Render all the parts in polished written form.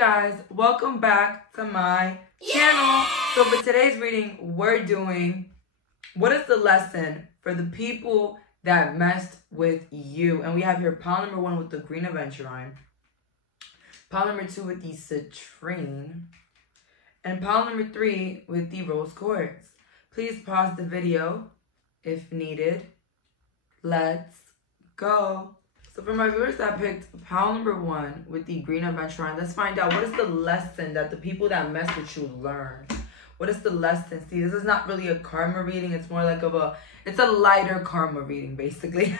guys, welcome back to my channel. So for today's reading, we're doing what is the lesson for the people that messed with you. And we have here pile number 1 with the green aventurine, pile number 2 with the citrine, and pile number 3 with the rose quartz. Please pause the video if needed. Let's go. So for my viewers that picked pile number 1 with the green aventurine, let's find out what is the lesson that the people that mess with you learn. What is the lesson? See, this is not really a karma reading. It's more like it's a lighter karma reading, basically.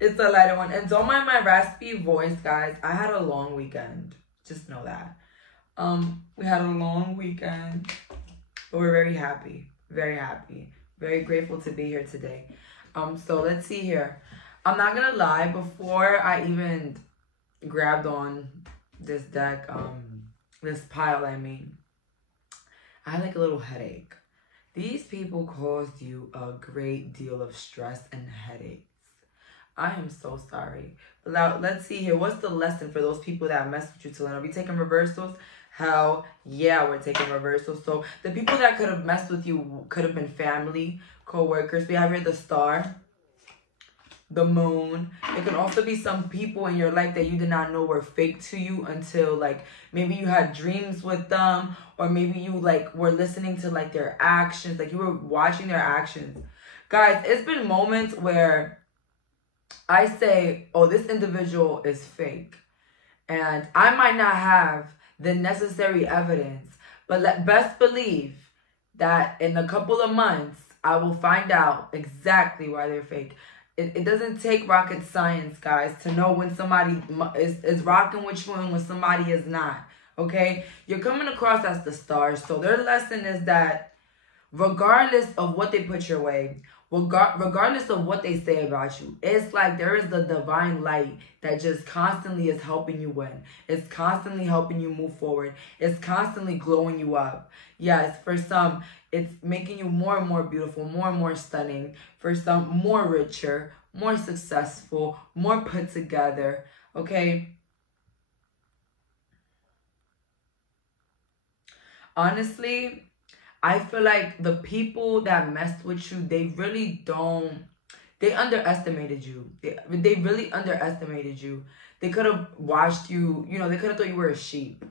It's a lighter one. And don't mind my raspy voice, guys. I had a long weekend. Just know that. We had a long weekend. But we're very happy. Very happy. Very grateful to be here today. So let's see here. I'm not gonna lie, before I even grabbed on this deck, this pile, I had like a little headache. These people caused you a great deal of stress and headaches. I am so sorry. But now, let's see here. What's the lesson for those people that mess with you to learn? Are we taking reversals? Hell yeah, we're taking reversals. So the people that could have messed with you could have been family, co-workers. We have here the star, the moon. It can also be some people in your life that you did not know were fake to you until like maybe you had dreams with them, or maybe you like were listening to like their actions, like you were watching their actions. Guys, it's been moments where I say, oh, this individual is fake, and I might not have the necessary evidence, but best believe that in a couple of months I will find out exactly why they're fake. It doesn't take rocket science, guys, to know when somebody is rocking with you and when somebody is not, okay? You're coming across as the stars. So their lesson is that regardless of what they put your way, regardless of what they say about you, it's like there is the divine light that just constantly is helping you win. It's constantly helping you move forward. It's constantly glowing you up. Yes, for some, it's making you more and more beautiful, more and more stunning. For some, more richer, more successful, more put together, okay? Honestly, I feel like the people that messed with you, they underestimated you. They really underestimated you. They could have watched you, they could have thought you were a sheep,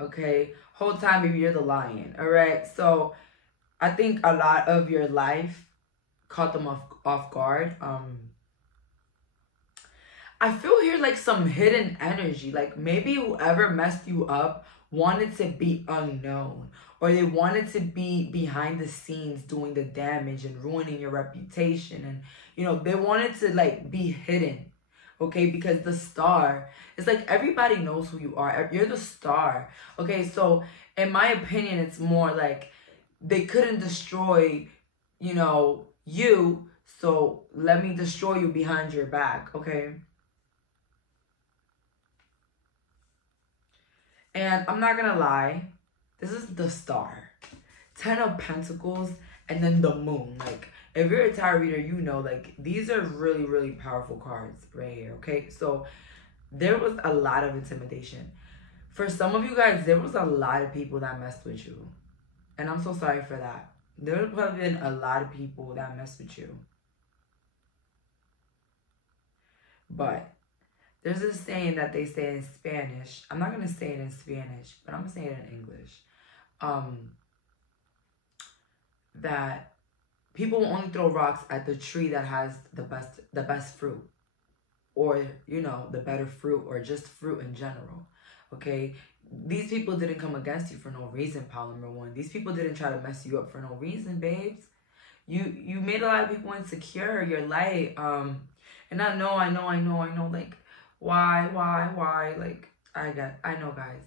okay? Whole time, maybe you're the lion, all right? So I think a lot of your life caught them off guard. I feel here like some hidden energy. Like maybe whoever messed you up wanted to be unknown, or they wanted to be behind the scenes doing the damage and ruining your reputation, and they wanted to like be hidden, okay? Because the star, it's like everybody knows who you are. You're the star, okay? So in my opinion, it's more like they couldn't destroy you, so let me destroy you behind your back, okay? And I'm not gonna lie, this is the star, 10 of Pentacles, and then the moon. Like, if you're a tarot reader, you know, like, these are really, really powerful cards right here, okay? So there was a lot of intimidation. For some of you guys, there was a lot of people that messed with you. And I'm so sorry for that. There have probably been a lot of people that messed with you. But there's this saying that they say in Spanish. I'm not going to say it in Spanish, but I'm going to say it in English. That people will only throw rocks at the tree that has the best fruit. Or, the better fruit, or just fruit in general. Okay? These people didn't come against you for no reason, pile number 1. These people didn't try to mess you up for no reason, babes. You made a lot of people insecure. You're light. And I know. Like, why? Like, I know, guys.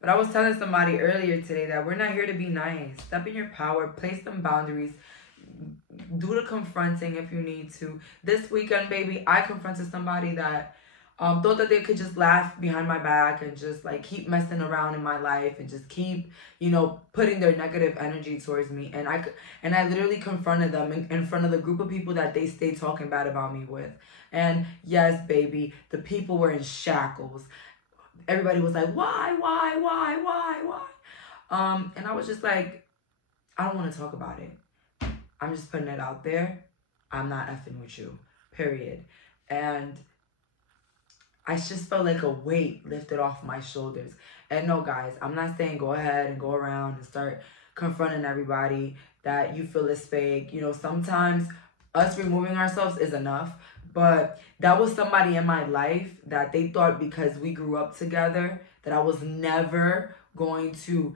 But I was telling somebody earlier today that we're not here to be nice. Step in your power. Place some boundaries. Do the confronting if you need to. This weekend, baby, I confronted somebody that thought that they could just laugh behind my back and just like keep messing around in my life and just keep, putting their negative energy towards me. And I literally confronted them in front of the group of people that they stayed talking bad about me with. And yes, baby, the people were in shackles. everybody was like, why? And I was just like, I don't want to talk about it. I'm just putting it out there. I'm not effing with you, period. And I just felt like a weight lifted off my shoulders. And no, guys, I'm not saying go ahead and go around and start confronting everybody that you feel is fake. You know, sometimes us removing ourselves is enough. But that was somebody in my life that they thought because we grew up together that I was never going to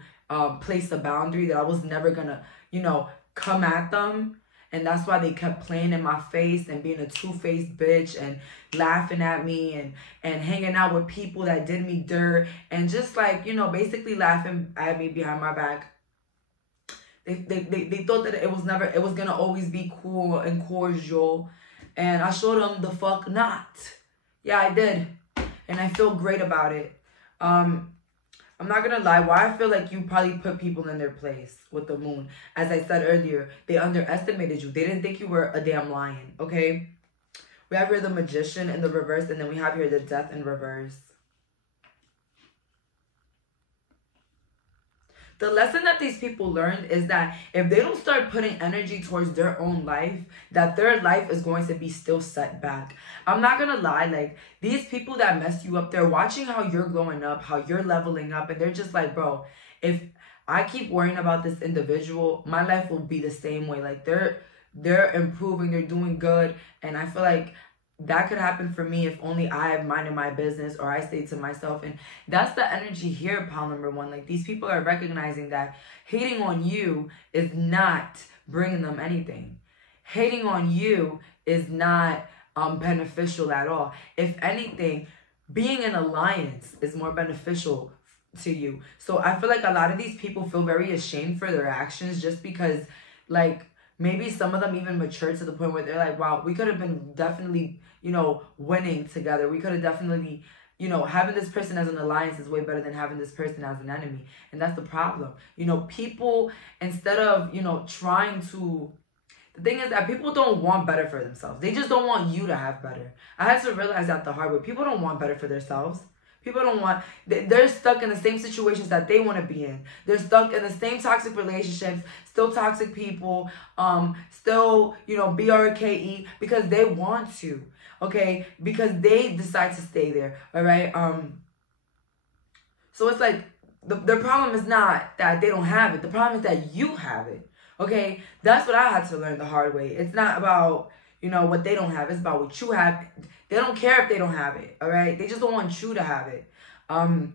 place a boundary, that I was never going to, you know, come at them. And that's why they kept playing in my face and being a two-faced bitch and laughing at me and hanging out with people that did me dirt and just like, you know, basically laughing at me behind my back. They thought that it was going to always be cool and cordial. And I showed them the fuck not. Yeah, I did. And I feel great about it. I'm not going to lie. Why I feel like you probably put people in their place with the moon. As I said earlier, they underestimated you. They didn't think you were a damn lion, okay? We have here the Magician in the reverse, and then we have here the Death in reverse. The lesson that these people learned is that if they don't start putting energy towards their own life, that their life is going to be still set back. I'm not going to lie, like, these people that mess you up, they're watching how you're growing up, how you're leveling up, and they're just like, bro, if I keep worrying about this individual, my life will be the same way. Like, they're improving, they're doing good, and I feel like that could happen for me if only I have minded my business or I stayed to myself. And that's the energy here, pile number one. Like, these people are recognizing that hating on you is not bringing them anything. Hating on you is not beneficial at all. If anything, being in alliance is more beneficial to you. So I feel like a lot of these people feel very ashamed for their actions just because, like, maybe some of them even mature to the point where they're like, wow, we could have been definitely, you know, winning together. We could have definitely, you know, having this person as an alliance is way better than having this person as an enemy. And that's the problem. You know, people, instead of, you know, trying to, the thing is that people don't want better for themselves. They just don't want you to have better. I had to realize that the hard way. People don't want better for themselves. People don't want, they're stuck in the same situations that they want to be in. They're stuck in the same toxic relationships, still toxic people, still, you know, BRKE, because they want to, okay? Because they decide to stay there, all right? So it's like, the problem is not that they don't have it. The problem is that you have it, okay? That's what I had to learn the hard way. It's not about, you know, what they don't have. It's about what you have. They don't care if they don't have it, all right? They just don't want you to have it. I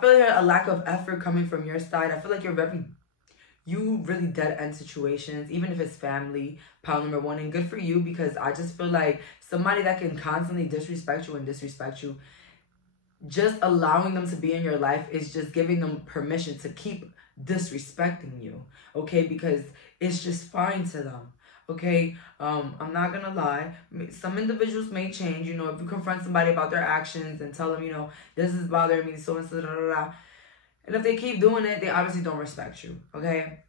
feel like a lack of effort coming from your side. I feel like you really dead end situations, even if it's family, pile number one. And good for you, because I just feel like somebody that can constantly disrespect you, just allowing them to be in your life is just giving them permission to keep disrespecting you, okay? Because it's just fine to them. Okay, I'm not gonna lie. Some individuals may change. You know, if you confront somebody about their actions and tell them, you know, this is bothering me, so and so, and if they keep doing it, they obviously don't respect you. Okay,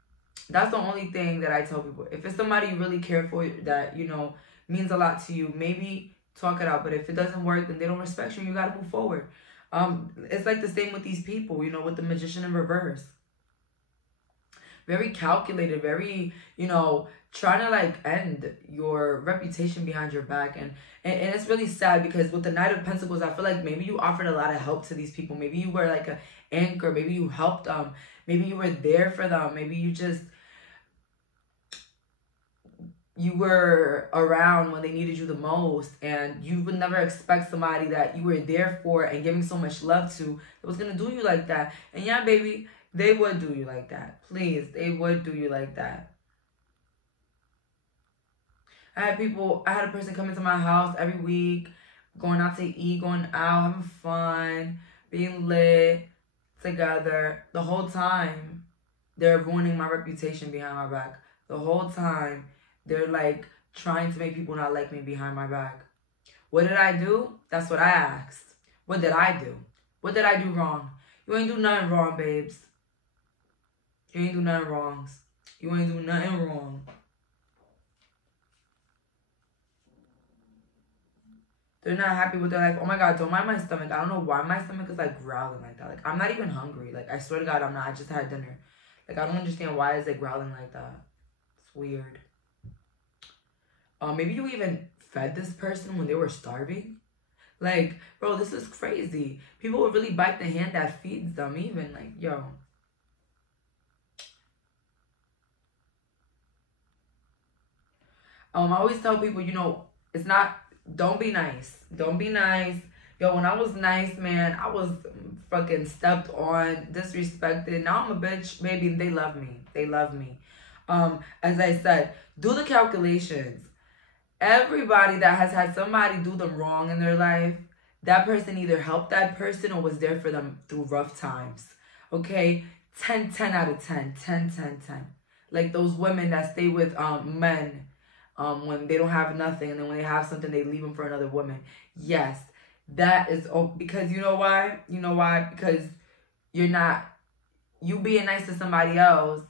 that's the only thing that I tell people. If it's somebody you really care for, that, you know, means a lot to you, maybe talk it out. But if it doesn't work, then they don't respect you. You gotta move forward. It's like the same with these people. You know, with the Magician in reverse. Very calculated, very, you know, trying to like end your reputation behind your back. And it's really sad because with the Knight of Pentacles, I feel like maybe you offered a lot of help to these people. Maybe you were like an anchor. Maybe you helped them. Maybe you were there for them. Maybe you were around when they needed you the most, and you would never expect somebody that you were there for and giving so much love to that was going to do you like that. And yeah, baby, they would do you like that. Please, they would do you like that. I had a person come into my house every week, going out to eat, going out, having fun, being lit together. The whole time, they're ruining my reputation behind my back. The whole time, they're like trying to make people not like me behind my back. What did I do? That's what I asked. What did I do? What did I do wrong? You ain't do nothing wrong, babes. You ain't do nothing wrong. You ain't do nothing wrong. They're not happy with their life. Oh my God, don't mind my stomach. I don't know why my stomach is like growling like that. Like, I'm not even hungry. Like, I swear to God, I'm not. I just had dinner. Like, I don't understand why is it growling like that. It's weird. Maybe you even fed this person when they were starving. Like, bro, this is crazy. People will really bite the hand that feeds them even. Like, yo. I always tell people, you know, it's not, don't be nice. Don't be nice. Yo, when I was nice, man, I was fucking stepped on, disrespected. Now I'm a bitch, baby, they love me. They love me. As I said, do the calculations. Everybody that has had somebody do them wrong in their life, that person either helped that person or was there for them through rough times. Okay? 10 out of 10. 10. Like those women that stay with men when they don't have nothing, and then when they have something, they leave them for another woman. Yes, that is because you know why? You know why? Because you being nice to somebody else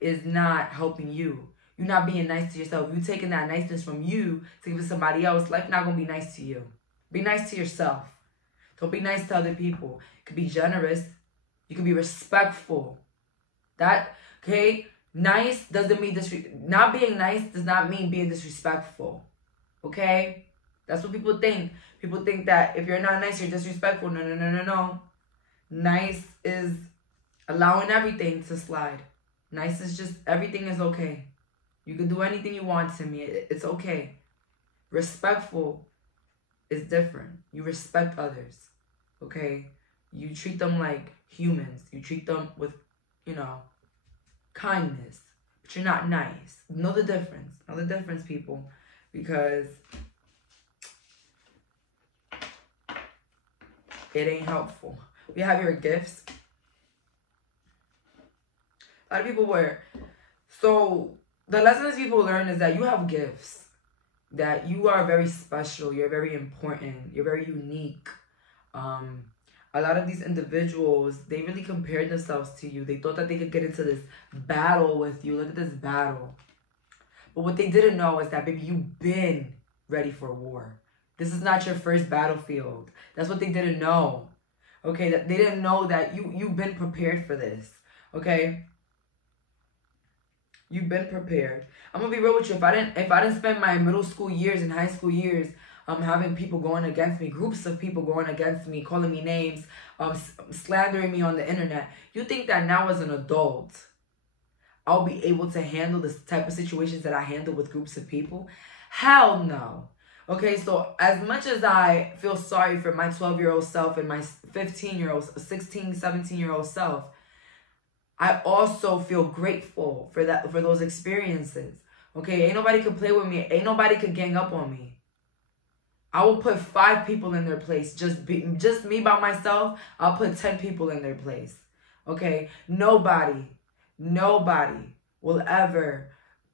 is not helping you. You're not being nice to yourself. You taking that niceness from you to give to somebody else. Life not gonna be nice to you. Be nice to yourself. Don't be nice to other people. You could be generous. You can be respectful. Okay? Nice doesn't mean not being nice does not mean being disrespectful. Okay? That's what people think. People think that if you're not nice, you're disrespectful. No. Nice is allowing everything to slide. Nice is just everything is okay. You can do anything you want to me. It's okay. Respectful is different. You respect others. Okay? You treat them like humans. You treat them with, kindness. But you're not nice. Know the difference. Know the difference, people. Because it ain't helpful. We have your gifts. A lot of people so the lessons people learn is that you have gifts. That you are very special. You're very important. You're very unique. A lot of these individuals, they really compared themselves to you. They thought that they could get into this battle with you. Look at this battle. But what they didn't know is that, baby, you've been ready for war. This is not your first battlefield. That's what they didn't know. Okay, that they didn't know that you've been prepared for this. Okay? You've been prepared. I'm gonna be real with you. If I didn't spend my middle school years and high school years having people going against me, groups of people going against me, calling me names, slandering me on the internet, you think that now as an adult, I'll be able to handle this type of situations that I handle with groups of people? Hell no. Okay, so as much as I feel sorry for my 12-year-old self and my 15-year-old, 16, 17-year-old self, I also feel grateful for those experiences. Okay, ain't nobody could play with me. Ain't nobody could gang up on me. I will put 5 people in their place. Just me by myself, I'll put 10 people in their place. Okay? Nobody will ever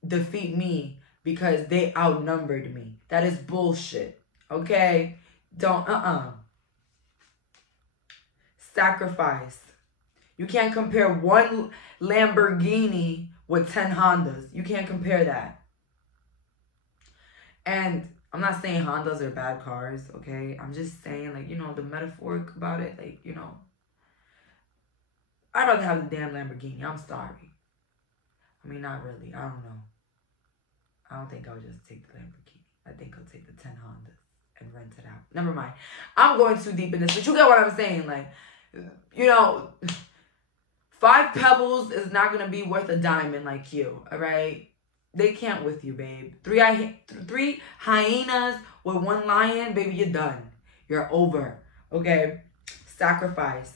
defeat me because they outnumbered me. That is bullshit. Okay? Don't, Sacrifice. You can't compare one Lamborghini with 10 Hondas. You can't compare that. And I'm not saying Hondas are bad cars, okay? I'm just saying, like, the metaphoric about it, like, I'd rather have the damn Lamborghini. I'm sorry. I mean, not really. I don't know. I don't think I'll just take the Lamborghini. I think I'll take the 10 Hondas and rent it out. Never mind. I'm going too deep in this, but you get what I'm saying. Like, 5 pebbles is not going to be worth a diamond like you, all right? They can't with you, babe. 3 hyenas with 1 lion, baby, you're done. You're over, okay? Sacrifice.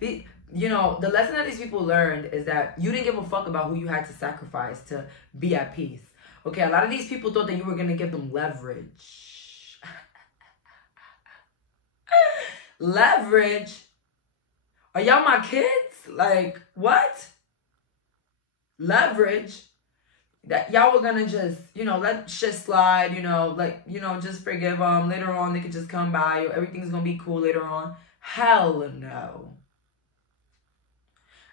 The lesson that these people learned is that you didn't give a fuck about who you had to sacrifice to be at peace. Okay, a lot of these people thought that you were going to give them leverage. Leverage? Are y'all my kids? Like, what? Leverage? That y'all were gonna just, let shit slide, just forgive them. Later on, they could just come by. Everything's gonna be cool later on. Hell no.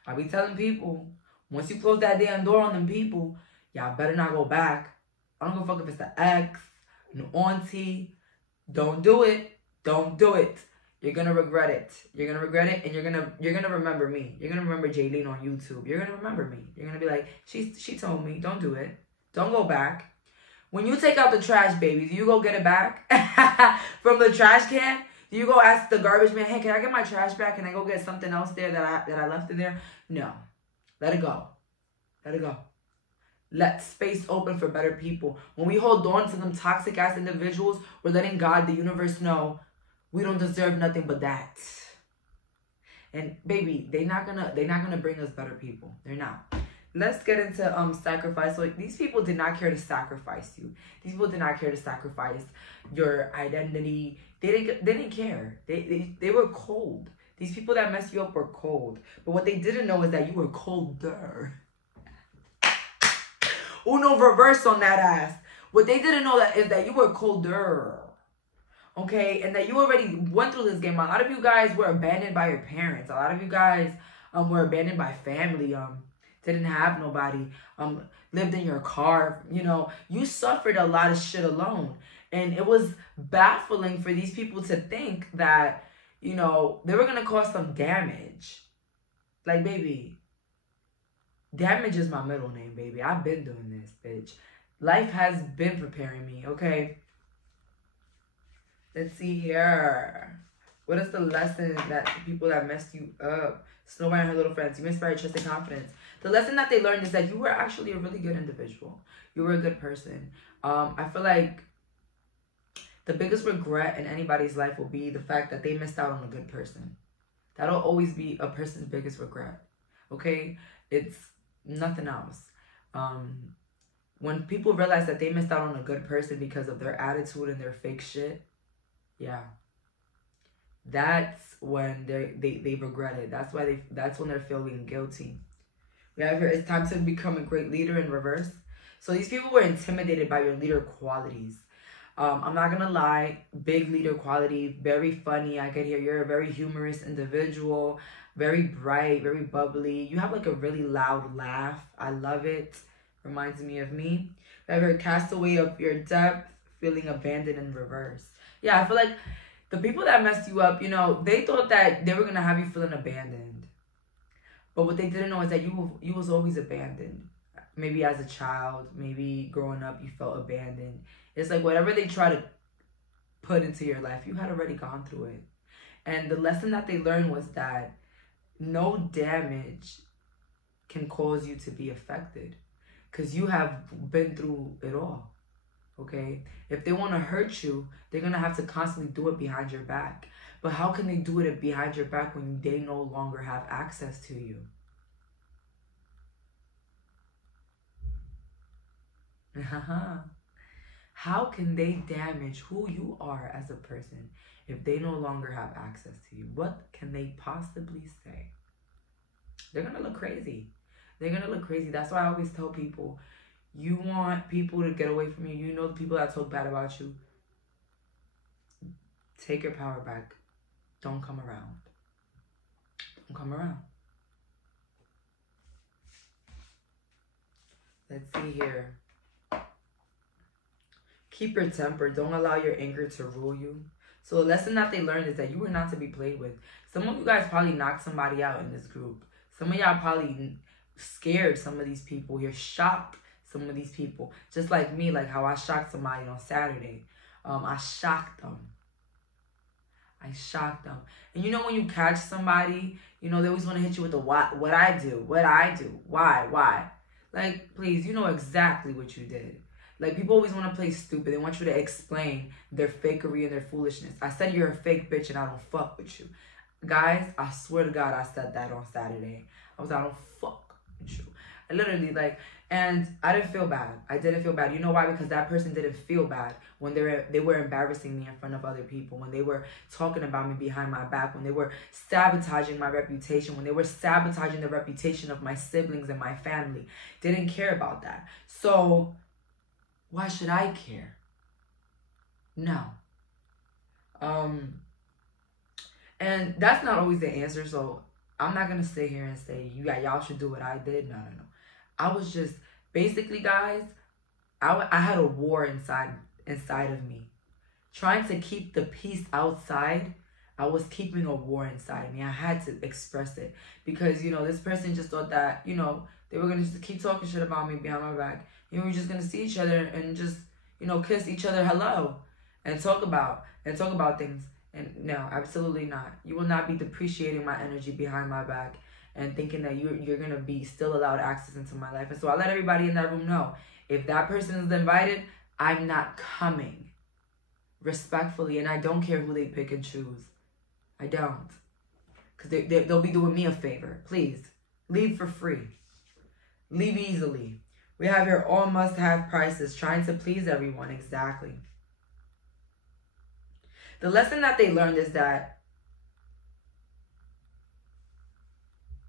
I be telling people, Once you close that damn door on them people, y'all better not go back. I don't give a fuck if it's the ex, an auntie. Don't do it. Don't do it. You're gonna regret it. You're gonna regret it, and you're gonna remember me. You're gonna remember Jayleen on YouTube. You're gonna remember me. You're gonna be like, she told me, don't do it. Don't go back. When you take out the trash, baby, do you go get it back from the trash can? Do you go ask the garbage man, hey, can I get my trash back? Can I go get something else there that I left in there? No. Let it go. Let it go. Let space open for better people. When we hold on to them toxic ass individuals, we're letting God, the universe, know we don't deserve nothing but that. And baby, they're not gonna bring us better people. They're not. Let's get into sacrifice. So these people did not care to sacrifice you. These people did not care to sacrifice your identity. They didn't care. They were cold. These people that messed you up were cold. But what they didn't know is that you were colder. Uno reverse on that ass. What they didn't know is that you were colder. Okay? And that you already went through this game. A lot of you guys were abandoned by your parents. A lot of you guys were abandoned by family. Didn't have nobody. Lived in your car. You know, you suffered a lot of shit alone. And it was baffling for these people to think that, you know, they were going to cause some damage. Like, baby, damage is my middle name, baby. I've been doing this, bitch. Life has been preparing me, okay? Let's see here. What is the lesson that the people that messed you up? Snow White and her little friends. You inspired trust and confidence. The lesson that they learned is that you were actually a really good individual. You were a good person. I feel like the biggest regret in anybody's life will be the fact that they missed out on a good person. That'll always be a person's biggest regret. Okay? It's nothing else. When people realize that they missed out on a good person because of their attitude and their fake shit, yeah. That's when they regret it. That's when they're feeling guilty. We have here, it's time to become a great leader in reverse. So these people were intimidated by your leader qualities. I'm not gonna lie, big leader quality, very funny. I could hear you're a very humorous individual, very bright, very bubbly. You have like a really loud laugh. I love it. Reminds me of me. You have your castaway of your depth, feeling abandoned in reverse. Yeah, I feel like the people that messed you up, you know, they thought that they were gonna have you feeling abandoned. But what they didn't know is that you was always abandoned. Maybe as a child, maybe growing up, you felt abandoned. It's like whatever they try to put into your life, you had already gone through it. And the lesson that they learned was that no damage can cause you to be affected. Because you have been through it all. Okay? If they want to hurt you, they're going to have to constantly do it behind your back. But how can they do it behind your back when they no longer have access to you? How can they damage who you are as a person if they no longer have access to you? What can they possibly say? They're going to look crazy. They're going to look crazy. That's why I always tell people, you want people to get away from you. You know the people that talk bad about you. Take your power back. Don't come around. Don't come around. Let's see here. Keep your temper. Don't allow your anger to rule you. So the lesson that they learned is that you were not to be played with. Some of you guys probably knocked somebody out in this group. Some of y'all probably scared some of these people. You're shocked some of these people. Just like me, like how I shocked somebody on Saturday. I shocked them. I shocked them. And you know when you catch somebody, you know, they always want to hit you with the what I do, why. Like, please, you know exactly what you did. Like, people always want to play stupid. They want you to explain their fakery and their foolishness. I said you're a fake bitch and I don't fuck with you. Guys, I swear to God, I said that on Saturday. I don't fuck with you. I literally, like, and I didn't feel bad. I didn't feel bad. You know why? Because that person didn't feel bad when they were embarrassing me in front of other people, when they were talking about me behind my back, when they were sabotaging my reputation, when they were sabotaging the reputation of my siblings and my family. Didn't care about that. So why should I care? No. And that's not always the answer. So I'm not going to sit here and say, y'all should do what I did. No. I was just, basically, guys, I had a war inside of me. Trying to keep the peace outside, I was keeping a war inside of me. I had to express it. Because, this person just thought that, they were going to just keep talking shit about me behind my back. We're just going to see each other and just, kiss each other hello. And talk about things. And no, absolutely not. You will not be depreciating my energy behind my back and thinking that you're going to be still allowed access into my life. And so I let everybody in that room know, if that person is invited, I'm not coming. Respectfully. And I don't care who they pick and choose. I don't. Because they'll be doing me a favor. Please, leave for free. Leave easily. We have here all must-have prices. Trying to please everyone. Exactly. The lesson that they learned is that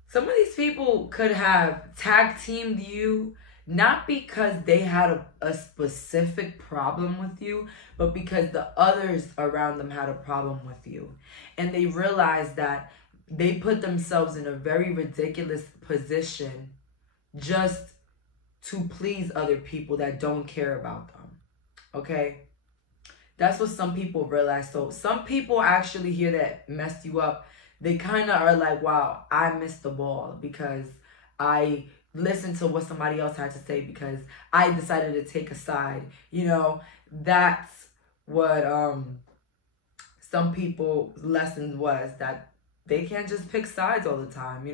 some of these people could have tag teamed you, not because they had a specific problem with you, but because the others around them had a problem with you. And they realized that they put themselves in a very ridiculous position just to please other people that don't care about them. Okay? That's what some people realize. So some people actually here that messed you up, they kind of are like, wow, I missed the ball because I listened to what somebody else had to say because I decided to take a side. That's what some people's lesson was, that they can't just pick sides all the time,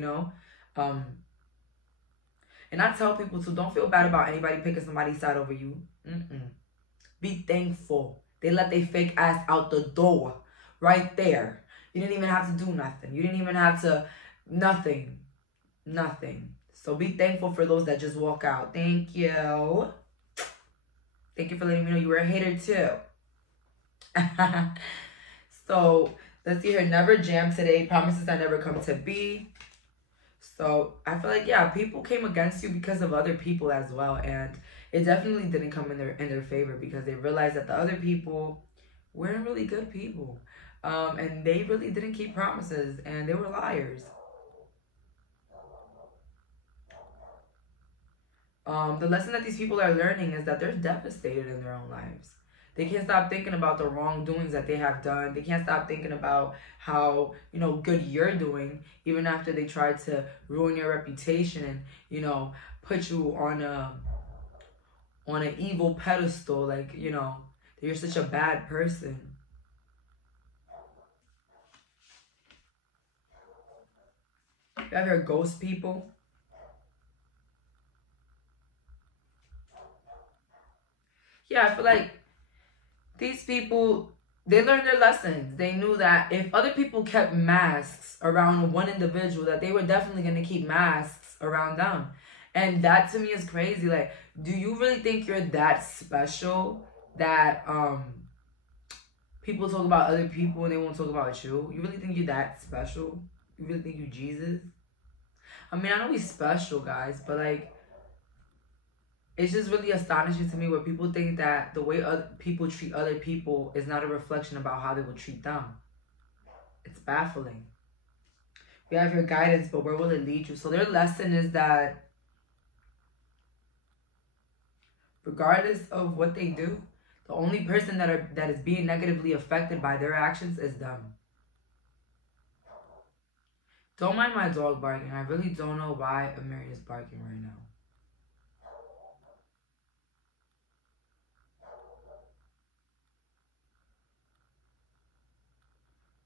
And I tell people to don't feel bad about anybody picking somebody's side over you. Be thankful. They let their fake ass out the door right there. You didn't even have to do nothing. You didn't even have to, nothing. So be thankful for those that just walk out. Thank you. Thank you for letting me know you were a hater too. So let's see here. Never jam today. Promises that never come to be. So I feel like, yeah, people came against you because of other people as well. And it definitely didn't come in their favor because they realized that the other people weren't really good people. And they really didn't keep promises. And they were liars. The lesson that these people are learning is that they're devastated in their own lives. They can't stop thinking about the wrongdoings that they have done. They can't stop thinking about how, good you're doing, even after they try to ruin your reputation and, put you on an evil pedestal, like, that you're such a bad person. You have your ghost people. Yeah, I feel like these people, they learned their lessons. They knew that if other people kept masks around one individual, that they were definitely going to keep masks around them. And that to me is crazy. Like, do you really think you're that special that people talk about other people and they won't talk about you? You really think you're that special? You really think you're Jesus? I mean, I know he's special, guys, but like, it's just really astonishing to me where people think that the way other people treat other people is not a reflection about how they will treat them. It's baffling. We have your guidance, but where will it lead you? So their lesson is that regardless of what they do, the only person that is being negatively affected by their actions is them. Don't mind my dog barking. I really don't know why Amiri is barking right now.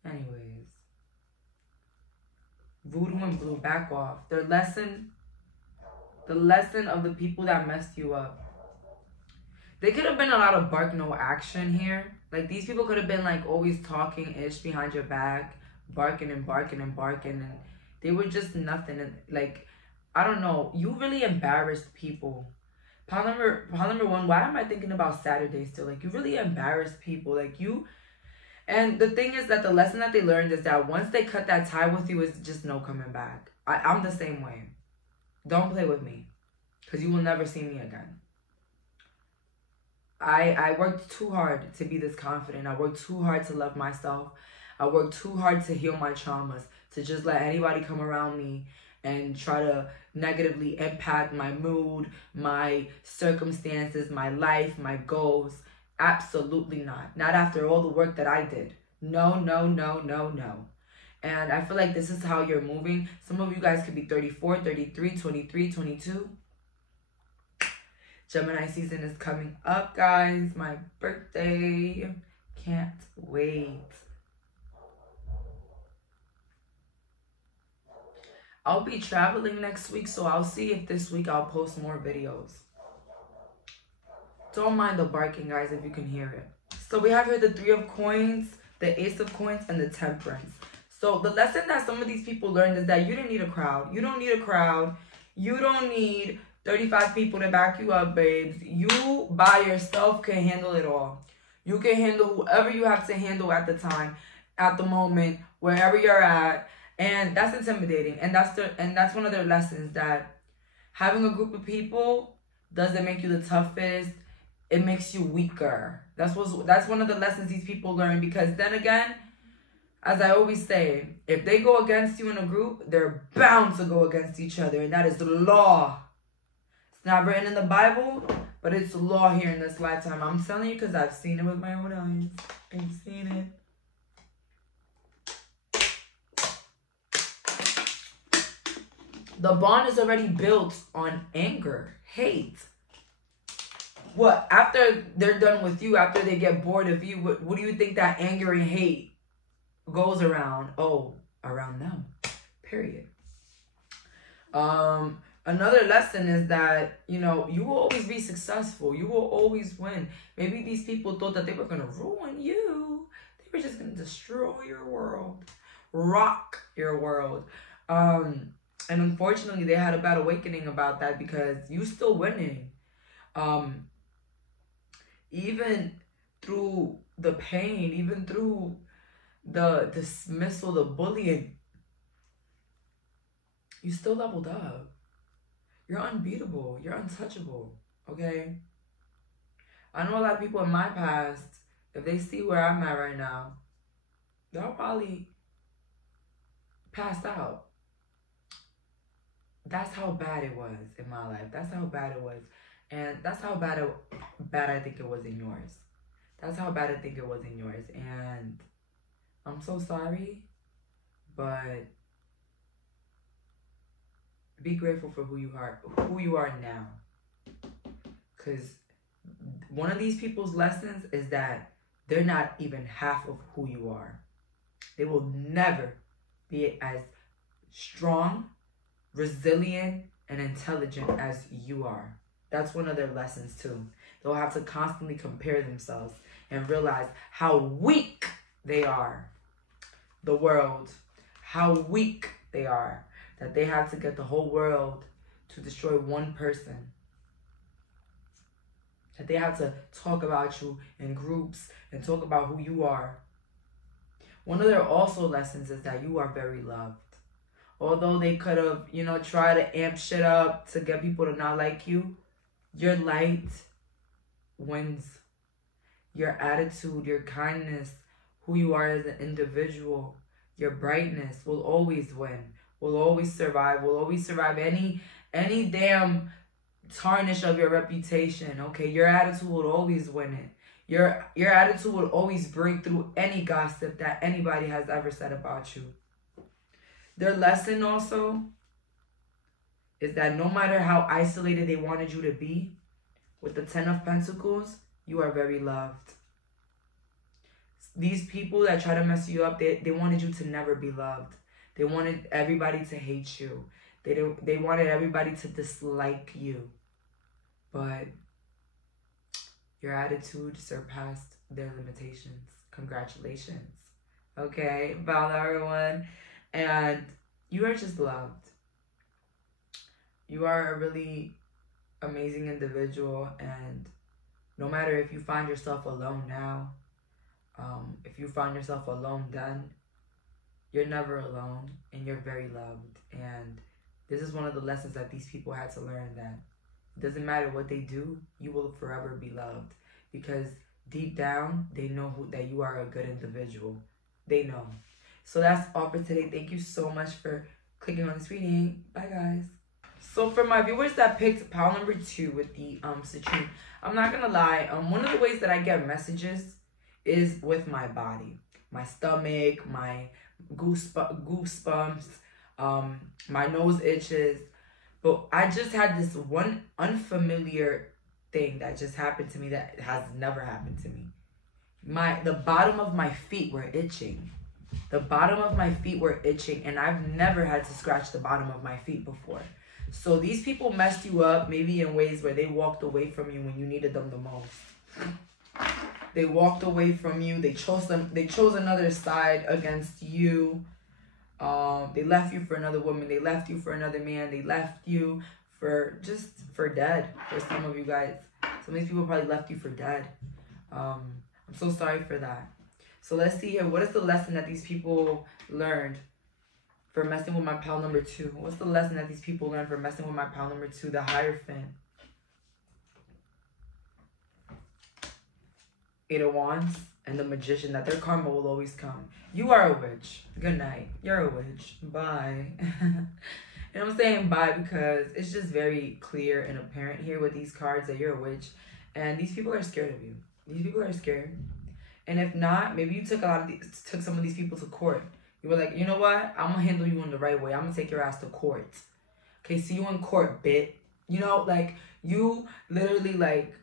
Anyways, Voodoo and Blue, back off. The lesson of the people that messed you up. They could have been a lot of bark, no action here. Like, these people could have been like always talking-ish behind your back, barking and barking and barking, and they were just nothing. And like, I don't know. You really embarrassed people. Pile number one, why am I thinking about Saturday still? Like, you really embarrassed people. Like, you... And the thing is that the lesson that they learned is that once they cut that tie with you, it's just no coming back. I'm the same way. Don't play with me, because you will never see me again. I worked too hard to be this confident. I worked too hard to love myself. I worked too hard to heal my traumas to just let anybody come around me and try to negatively impact my mood, my circumstances, my life, my goals. Absolutely not. Not after all the work that I did. No, no, no, no, no. And I feel like this is how you're moving. Some of you guys could be 34, 33, 23, 22. Gemini season is coming up, guys. My birthday. Can't wait. I'll be traveling next week, so I'll see if this week I'll post more videos. Don't mind the barking, guys, if you can hear it. So we have here the 3 of coins, the Ace of coins, and the Temperance. So the lesson that some of these people learned is that you didn't need a crowd. You don't need a crowd. You don't need 35 people to back you up, babes. You by yourself can handle it all. You can handle whoever you have to handle at the time, at the moment, wherever you're at. And that's intimidating. And that's one of their lessons, that having a group of people doesn't make you the toughest. It makes you weaker. That's one of the lessons these people learn. Because then again, as I always say, if they go against you in a group, they're bound to go against each other. And that is the law. It's not written in the Bible, but it's law here in this lifetime. I'm telling you because I've seen it with my own eyes. I've seen it. The bond is already built on anger, hate. What? After they're done with you, after they get bored of you, what do you think that anger and hate goes around? Oh, around them. Period. Another lesson is that, you know, you will always be successful. You will always win. Maybe these people thought that they were going to ruin you. They were just going to destroy your world. Rock your world. And unfortunately, they had a bad awakening about that, because you still winning. Even through the pain, even through the dismissal, the bullying, you still leveled up. You're unbeatable. You're untouchable. Okay? I know a lot of people in my past, if they see where I'm at right now, they'll probably pass out. That's how bad it was in my life. That's how bad it was. And that's how bad I think it was in yours. That's how bad I think it was in yours. And I'm so sorry, but be grateful for who you are now. Because one of these people's lessons is that they're not even half of who you are. They will never be as strong, resilient, and intelligent as you are. That's one of their lessons too. They'll have to constantly compare themselves and realize how weak they are. The world, how weak they are, that they have to get the whole world to destroy one person. That they have to talk about you in groups and talk about who you are. One of their also lessons is that you are very loved. Although they could have, you know, tried to amp shit up to get people to not like you, your light wins. Your attitude, your kindness, who you are as an individual, your brightness will always win. Will always survive. Will always survive any damn tarnish of your reputation. Okay, your attitude will always win it. Your attitude will always break through any gossip that anybody has ever said about you. Their lesson also is that no matter how isolated they wanted you to be, with the 10 of Pentacles, you are very loved. These people that try to mess you up, they wanted you to never be loved. They wanted everybody to hate you. They wanted everybody to dislike you. But your attitude surpassed their limitations. Congratulations. Okay, bye everyone. And you are just loved. You are a really amazing individual, and no matter if you find yourself alone now, if you find yourself alone then, you're never alone, and you're very loved. And this is one of the lessons that these people had to learn, that it doesn't matter what they do, you will forever be loved, because deep down they know that you are a good individual. They know. So that's all for today. Thank you so much for clicking on this reading. Bye, guys. So for my viewers that picked pile number 2 with the citrine, I'm not gonna lie. One of the ways that I get messages is with my body, my stomach, my goosebumps, my nose itches. But I just had this one unfamiliar thing that just happened to me that has never happened to me. The bottom of my feet were itching. The bottom of my feet were itching, and I've never had to scratch the bottom of my feet before. So these people messed you up maybe in ways where they walked away from you when you needed them the most. They walked away from you. They chose another side against you. They left you for another woman. They left you for another man. They left you for dead. For some of you guys, some of these people probably left you for dead. I'm so sorry for that. So let's see here. What is the lesson that these people learned for messing with my pile number 2? What's the lesson that these people learned for messing with my pile number 2? The Hierophant. 8 of Wands and the Magician, that their karma will always come. You are a witch. Good night. You're a witch. Bye. And I'm saying bye because it's just very clear and apparent here with these cards that you're a witch. And these people are scared of you. These people are scared. And if not, maybe you took some of these people to court. You were like, you know what? I'm going to handle you in the right way. I'm going to take your ass to court. Okay, see you in court, bit. You know, like, you literally, like,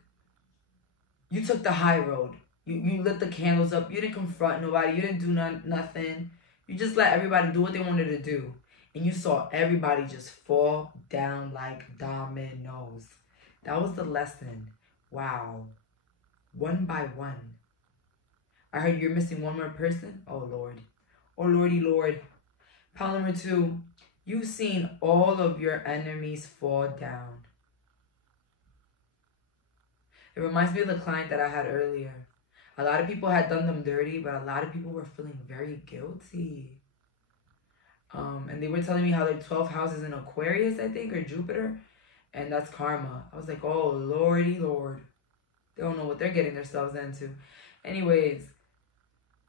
you took the high road. You lit the candles up. You didn't confront nobody. You didn't do nothing. You just let everybody do what they wanted to do. And you saw everybody just fall down like dominoes. That was the lesson. Wow. One by one. I heard you're missing one more person. Oh, Lord. Oh, Lordy, Lord. Pile number 2. You've seen all of your enemies fall down. It reminds me of the client that I had earlier. A lot of people had done them dirty, but a lot of people were feeling very guilty. And they were telling me how they're 12 houses in Aquarius, I think, or Jupiter. And that's karma. I was like, oh, Lordy, Lord. They don't know what they're getting themselves into. Anyways,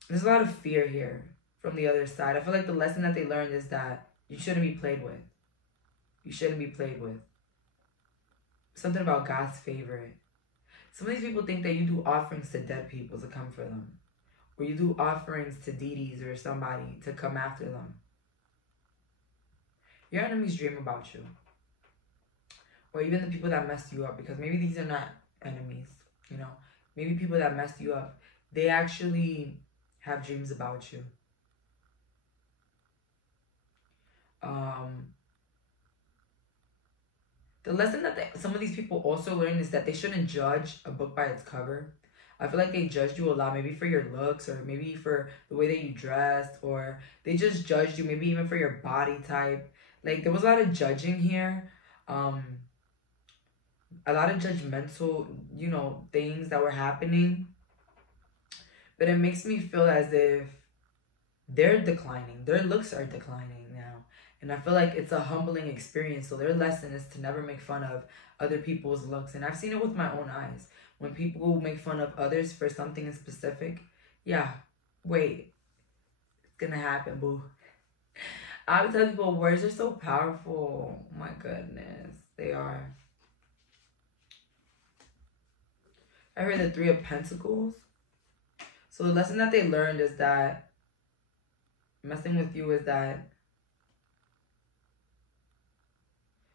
there's a lot of fear here from the other side. I feel like the lesson that they learned is that you shouldn't be played with. You shouldn't be played with. Something about God's favorite. Some of these people think that you do offerings to dead people to come for them. Or you do offerings to deities or somebody to come after them. Your enemies dream about you. Or even the people that messed you up. Because maybe these are not enemies, you know. Maybe people that messed you up, they actually have dreams about you. The lesson that some of these people also learn is that they shouldn't judge a book by its cover. I feel like they judged you a lot, maybe for your looks or maybe for the way that you dressed, or they just judged you maybe even for your body type. Like, there was a lot of judging here. A lot of judgmental, you know, things that were happening. But it makes me feel as if they're declining. Their looks are declining now. And I feel like it's a humbling experience. So their lesson is to never make fun of other people's looks. And I've seen it with my own eyes. When people make fun of others for something in specific, yeah, wait, it's gonna happen, boo. I would tell people words are so powerful. Oh my goodness, they are. I heard the 3 of Pentacles. So the lesson that they learned is that messing with you is that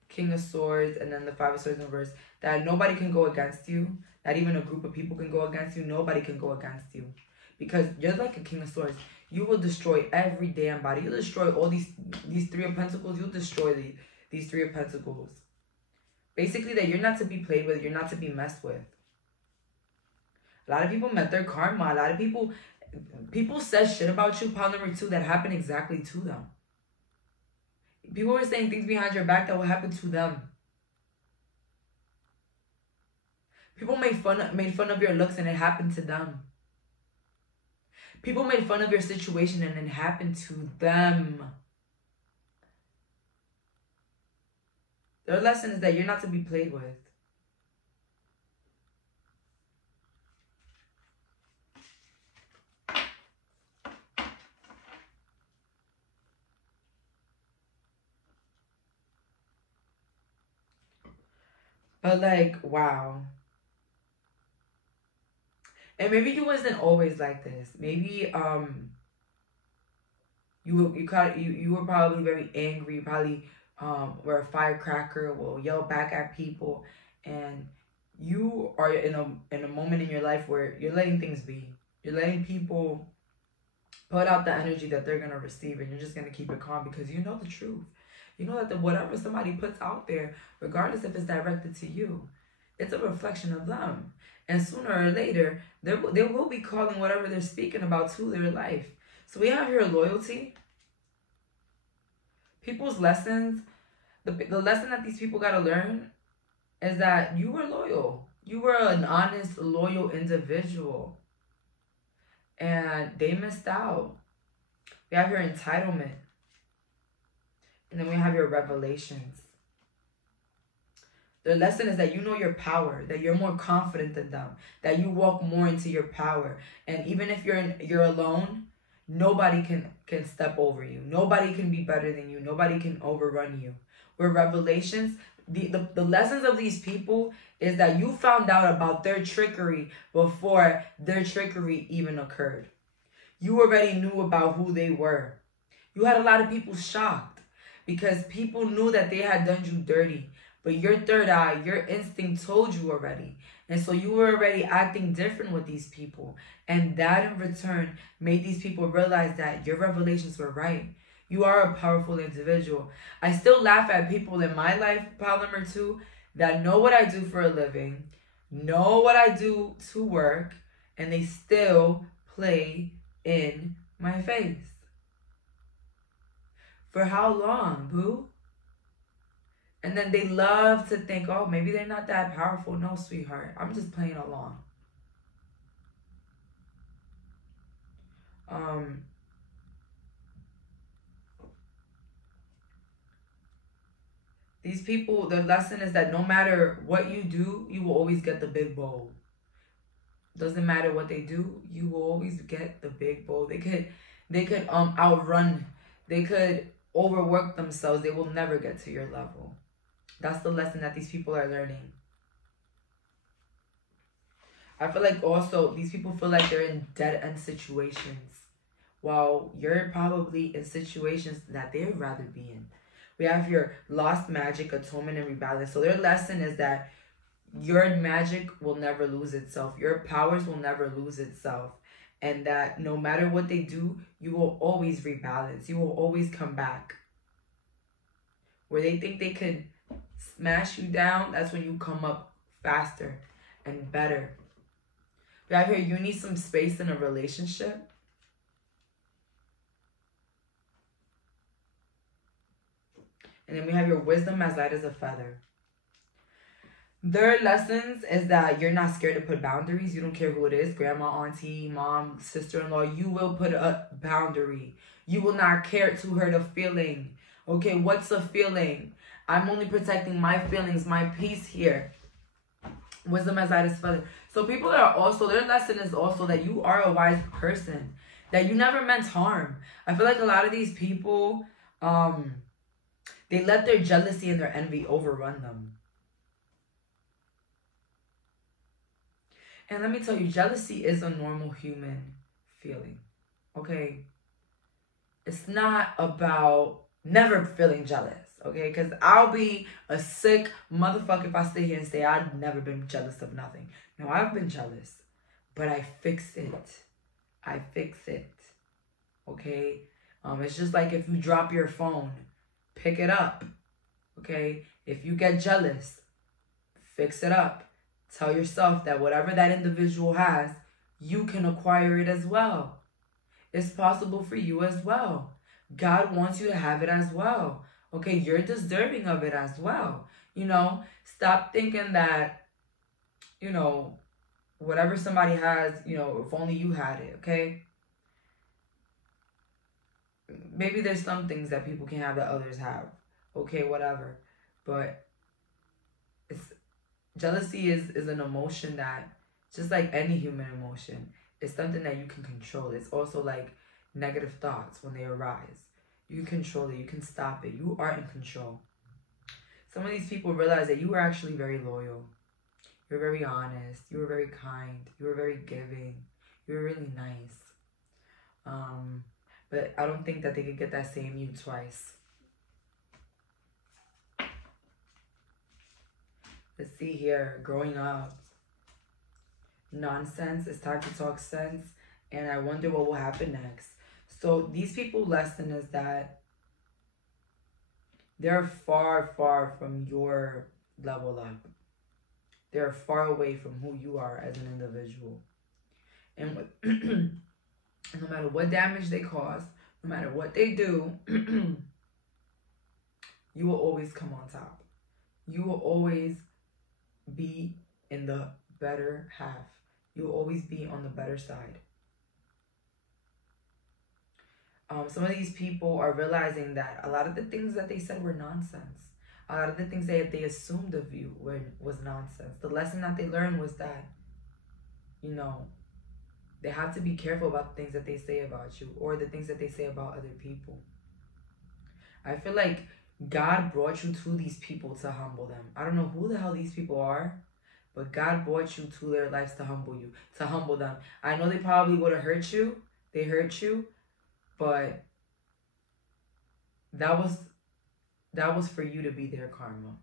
King of Swords and then the 5 of Swords in reverse, that nobody can go against you. Not even a group of people can go against you. Nobody can go against you. Because you're like a King of Swords. You will destroy every damn body. You'll destroy all these 3 of Pentacles. You'll destroy these 3 of Pentacles. Basically that you're not to be played with. You're not to be messed with. A lot of people met their karma. A lot of people said shit about you, pile number 2, that happened exactly to them. People were saying things behind your back that will happen to them. People made fun of your looks and it happened to them. People made fun of your situation and it happened to them. Their lesson is that you're not to be played with. But like, wow. And maybe you wasn't always like this. Maybe you were probably very angry. You probably were a firecracker, will yell back at people, and you are in a moment in your life where you're letting things be. You're letting people put out the energy that they're gonna receive, and you're just gonna keep it calm because you know the truth. You know that whatever somebody puts out there, regardless if it's directed to you, it's a reflection of them. And sooner or later, they will be calling whatever they're speaking about to their life. So we have here loyalty. People's lessons, the lesson that these people got to learn is that you were loyal. You were an honest, loyal individual. And they missed out. We have your entitlement. And then we have your revelations. The lesson is that you know your power, that you're more confident than them, that you walk more into your power. And even if you're alone, nobody can step over you. Nobody can be better than you. Nobody can overrun you. With revelations, the lessons of these people is that you found out about their trickery before their trickery even occurred. You already knew about who they were. You had a lot of people shocked because people knew that they had done you dirty. But your third eye, your instinct told you already. And so you were already acting different with these people. And that in return made these people realize that your revelations were right. You are a powerful individual. I still laugh at people in my life, pile number 2, that know what I do for a living, know what I do to work, and they still play in my face. For how long, boo? And then they love to think, oh, maybe they're not that powerful. No, sweetheart. I'm just playing along. These people, the lesson is that no matter what you do, you will always get the big bowl. Doesn't matter what they do, you will always get the big bowl. They could outrun, they could overwork themselves. They will never get to your level. That's the lesson that these people are learning. I feel like also these people feel like they're in dead-end situations while you're probably in situations that they'd rather be in. We have your lost magic, atonement, and rebalance. So their lesson is that your magic will never lose itself. Your powers will never lose itself. And that no matter what they do, you will always rebalance. You will always come back. Where they think they could smash you down, that's when you come up faster and better. We have here, you need some space in a relationship. And then we have your wisdom as light as a feather. Their lessons is that you're not scared to put boundaries. You don't care who it is, grandma, auntie, mom, sister-in-law. You will put a boundary. You will not care to hurt a feeling. Okay, what's a feeling? I'm only protecting my feelings, my peace here. Wisdom as light as a feather. So people are also, their lesson is also that you are a wise person. That you never meant harm. I feel like a lot of these people, they let their jealousy and their envy overrun them. And let me tell you, jealousy is a normal human feeling, okay? It's not about never feeling jealous, okay? Because I'll be a sick motherfucker if I sit here and say I've never been jealous of nothing. No, I've been jealous, but I fix it. I fix it, okay? It's just like if you drop your phone, pick it up, okay? If you get jealous, fix it up. Tell yourself that whatever that individual has, you can acquire it as well. It's possible for you as well. God wants you to have it as well. Okay, you're deserving of it as well. You know, stop thinking that, you know, whatever somebody has, you know, if only you had it, okay? Maybe there's some things that people can have that others have. Okay, whatever. But jealousy is an emotion that, just like any human emotion, it's something that you can control. It's also like negative thoughts when they arise. You can control it. You can stop it. You are in control. Some of these people realize that you were actually very loyal. You're very honest. You were very kind. You were very giving. You were really nice. But I don't think that they could get that same you twice. Let's see here. Growing up. Nonsense. It's time to talk sense. And I wonder what will happen next. So these people's lesson is that they're far, far from your level up. They're far away from who you are as an individual. And no matter what damage they cause, no matter what they do, you will always come on top. You will always be in the better half. You will always be on the better side. Some of these people are realizing that a lot of the things that they said were nonsense. A lot of the things that they assumed of you was nonsense. The lesson that they learned was that, you know, they have to be careful about the things that they say about you or the things that they say about other people. I feel like God brought you to these people to humble them. I don't know who the hell these people are, but God brought you to their lives to humble you, to humble them. I know they probably would have hurt you. They hurt you, but that was for you to be their karma.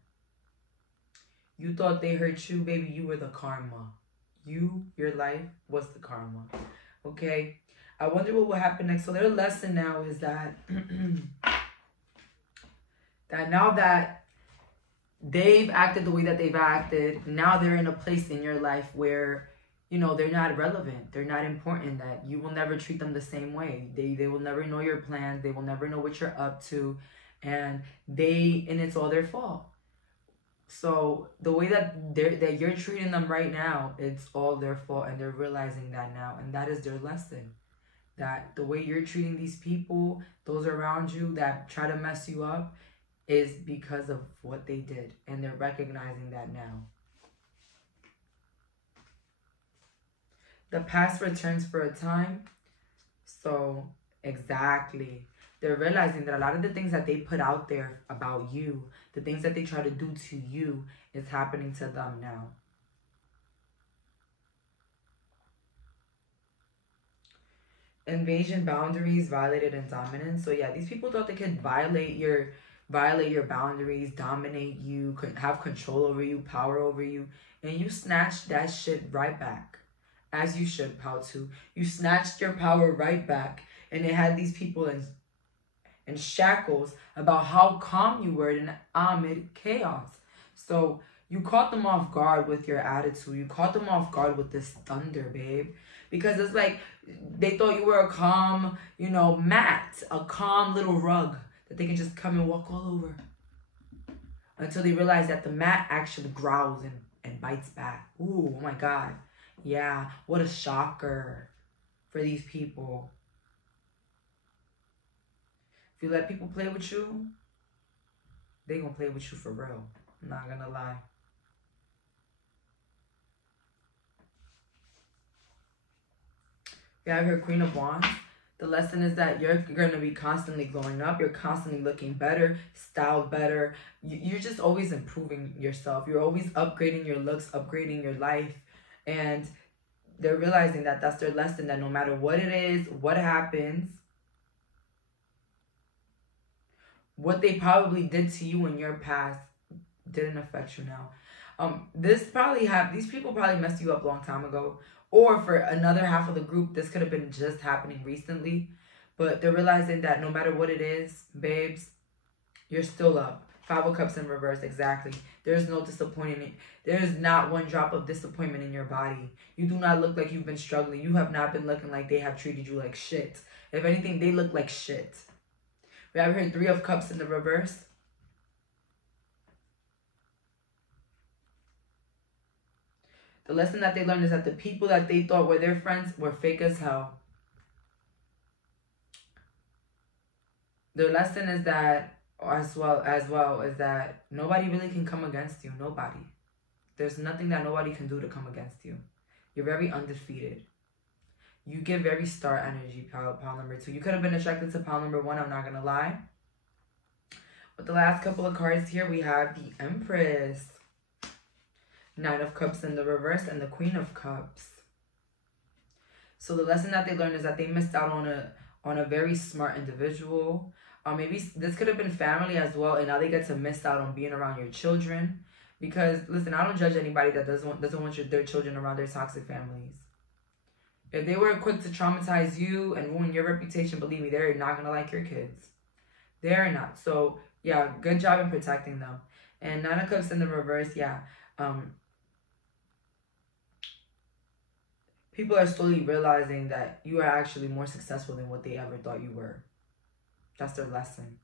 You thought they hurt you, baby. You were the karma. Your life was the karma. Okay? I wonder what will happen next. So their lesson now is that that now that they've acted the way that they've acted, now they're in a place in your life where, you know, they're not relevant. They're not important. That you will never treat them the same way. They will never know your plans. They will never know what you're up to. And it's all their fault. So the way that you're treating them right now, it's all their fault, and they're realizing that now, and that is their lesson. That the way you're treating these people, those around you that try to mess you up, is because of what they did, and they're recognizing that now. The past returns for a time. So exactly. They're realizing that a lot of the things that they put out there about you, the things that they try to do to you, is happening to them now. Invasion, boundaries, violated, and dominance. So yeah, these people thought they could violate your boundaries, dominate you, could have control over you, power over you, and you snatched that shit right back. As you should, Pautu. You snatched your power right back, and it had these people in shackles about how calm you were amid chaos. So you caught them off guard with your attitude. You caught them off guard with this thunder, babe. Because it's like they thought you were a calm, you know, mat, a calm little rug that they can just come and walk all over. Until they realize that the mat actually growls and bites back. Ooh, oh my God. Yeah, what a shocker for these people. If you let people play with you, they gonna play with you for real. I'm not gonna lie. We have here Queen of Wands. The lesson is that you're gonna be constantly glowing up. You're constantly looking better, styled better. You're just always improving yourself. You're always upgrading your looks, upgrading your life. And they're realizing that that's their lesson, that no matter what it is, what happens, what they probably did to you in your past didn't affect you now. These people probably messed you up a long time ago. Or for another half of the group, this could have been just happening recently. But they're realizing that no matter what it is, babes, you're still up. 5 of Cups in reverse, exactly. There's no disappointment. There's not one drop of disappointment in your body. You do not look like you've been struggling. You have not been looking like they have treated you like shit. If anything, they look like shit. We have here 3 of Cups in the reverse. The lesson that they learned is that the people that they thought were their friends were fake as hell. Their lesson is that, as well, is that nobody really can come against you. Nobody. There's nothing that nobody can do to come against you. You're very undefeated. You give very star energy, pile number 2. You could have been attracted to pile number 1, I'm not going to lie. With the last couple of cards here, we have the Empress, Nine of Cups in the reverse, and the Queen of Cups. So the lesson that they learned is that they missed out on a very smart individual. Maybe this could have been family as well, and now they get to miss out on being around your children. Because listen, I don't judge anybody that doesn't want their children around their toxic families. If they were quick to traumatize you and ruin your reputation, believe me, they're not gonna like your kids. They're not. So yeah, good job in protecting them. And Nine of Cups in the reverse, yeah. People are slowly realizing that you are actually more successful than what they ever thought you were. That's their lesson.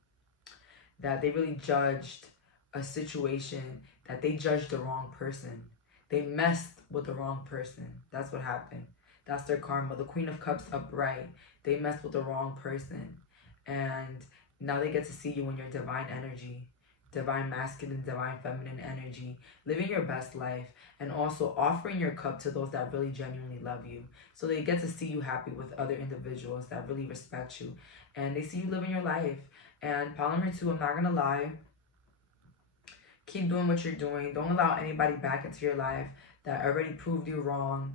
That they really judged a situation, that they judged the wrong person. They messed with the wrong person. That's what happened. That's their karma. The Queen of Cups upright. They messed with the wrong person. And now they get to see you in your divine energy. Divine masculine, divine feminine energy. Living your best life. And also offering your cup to those that really genuinely love you. So they get to see you happy with other individuals that really respect you. And they see you living your life. And pile number 2, I'm not going to lie. Keep doing what you're doing. Don't allow anybody back into your life that already proved you wrong.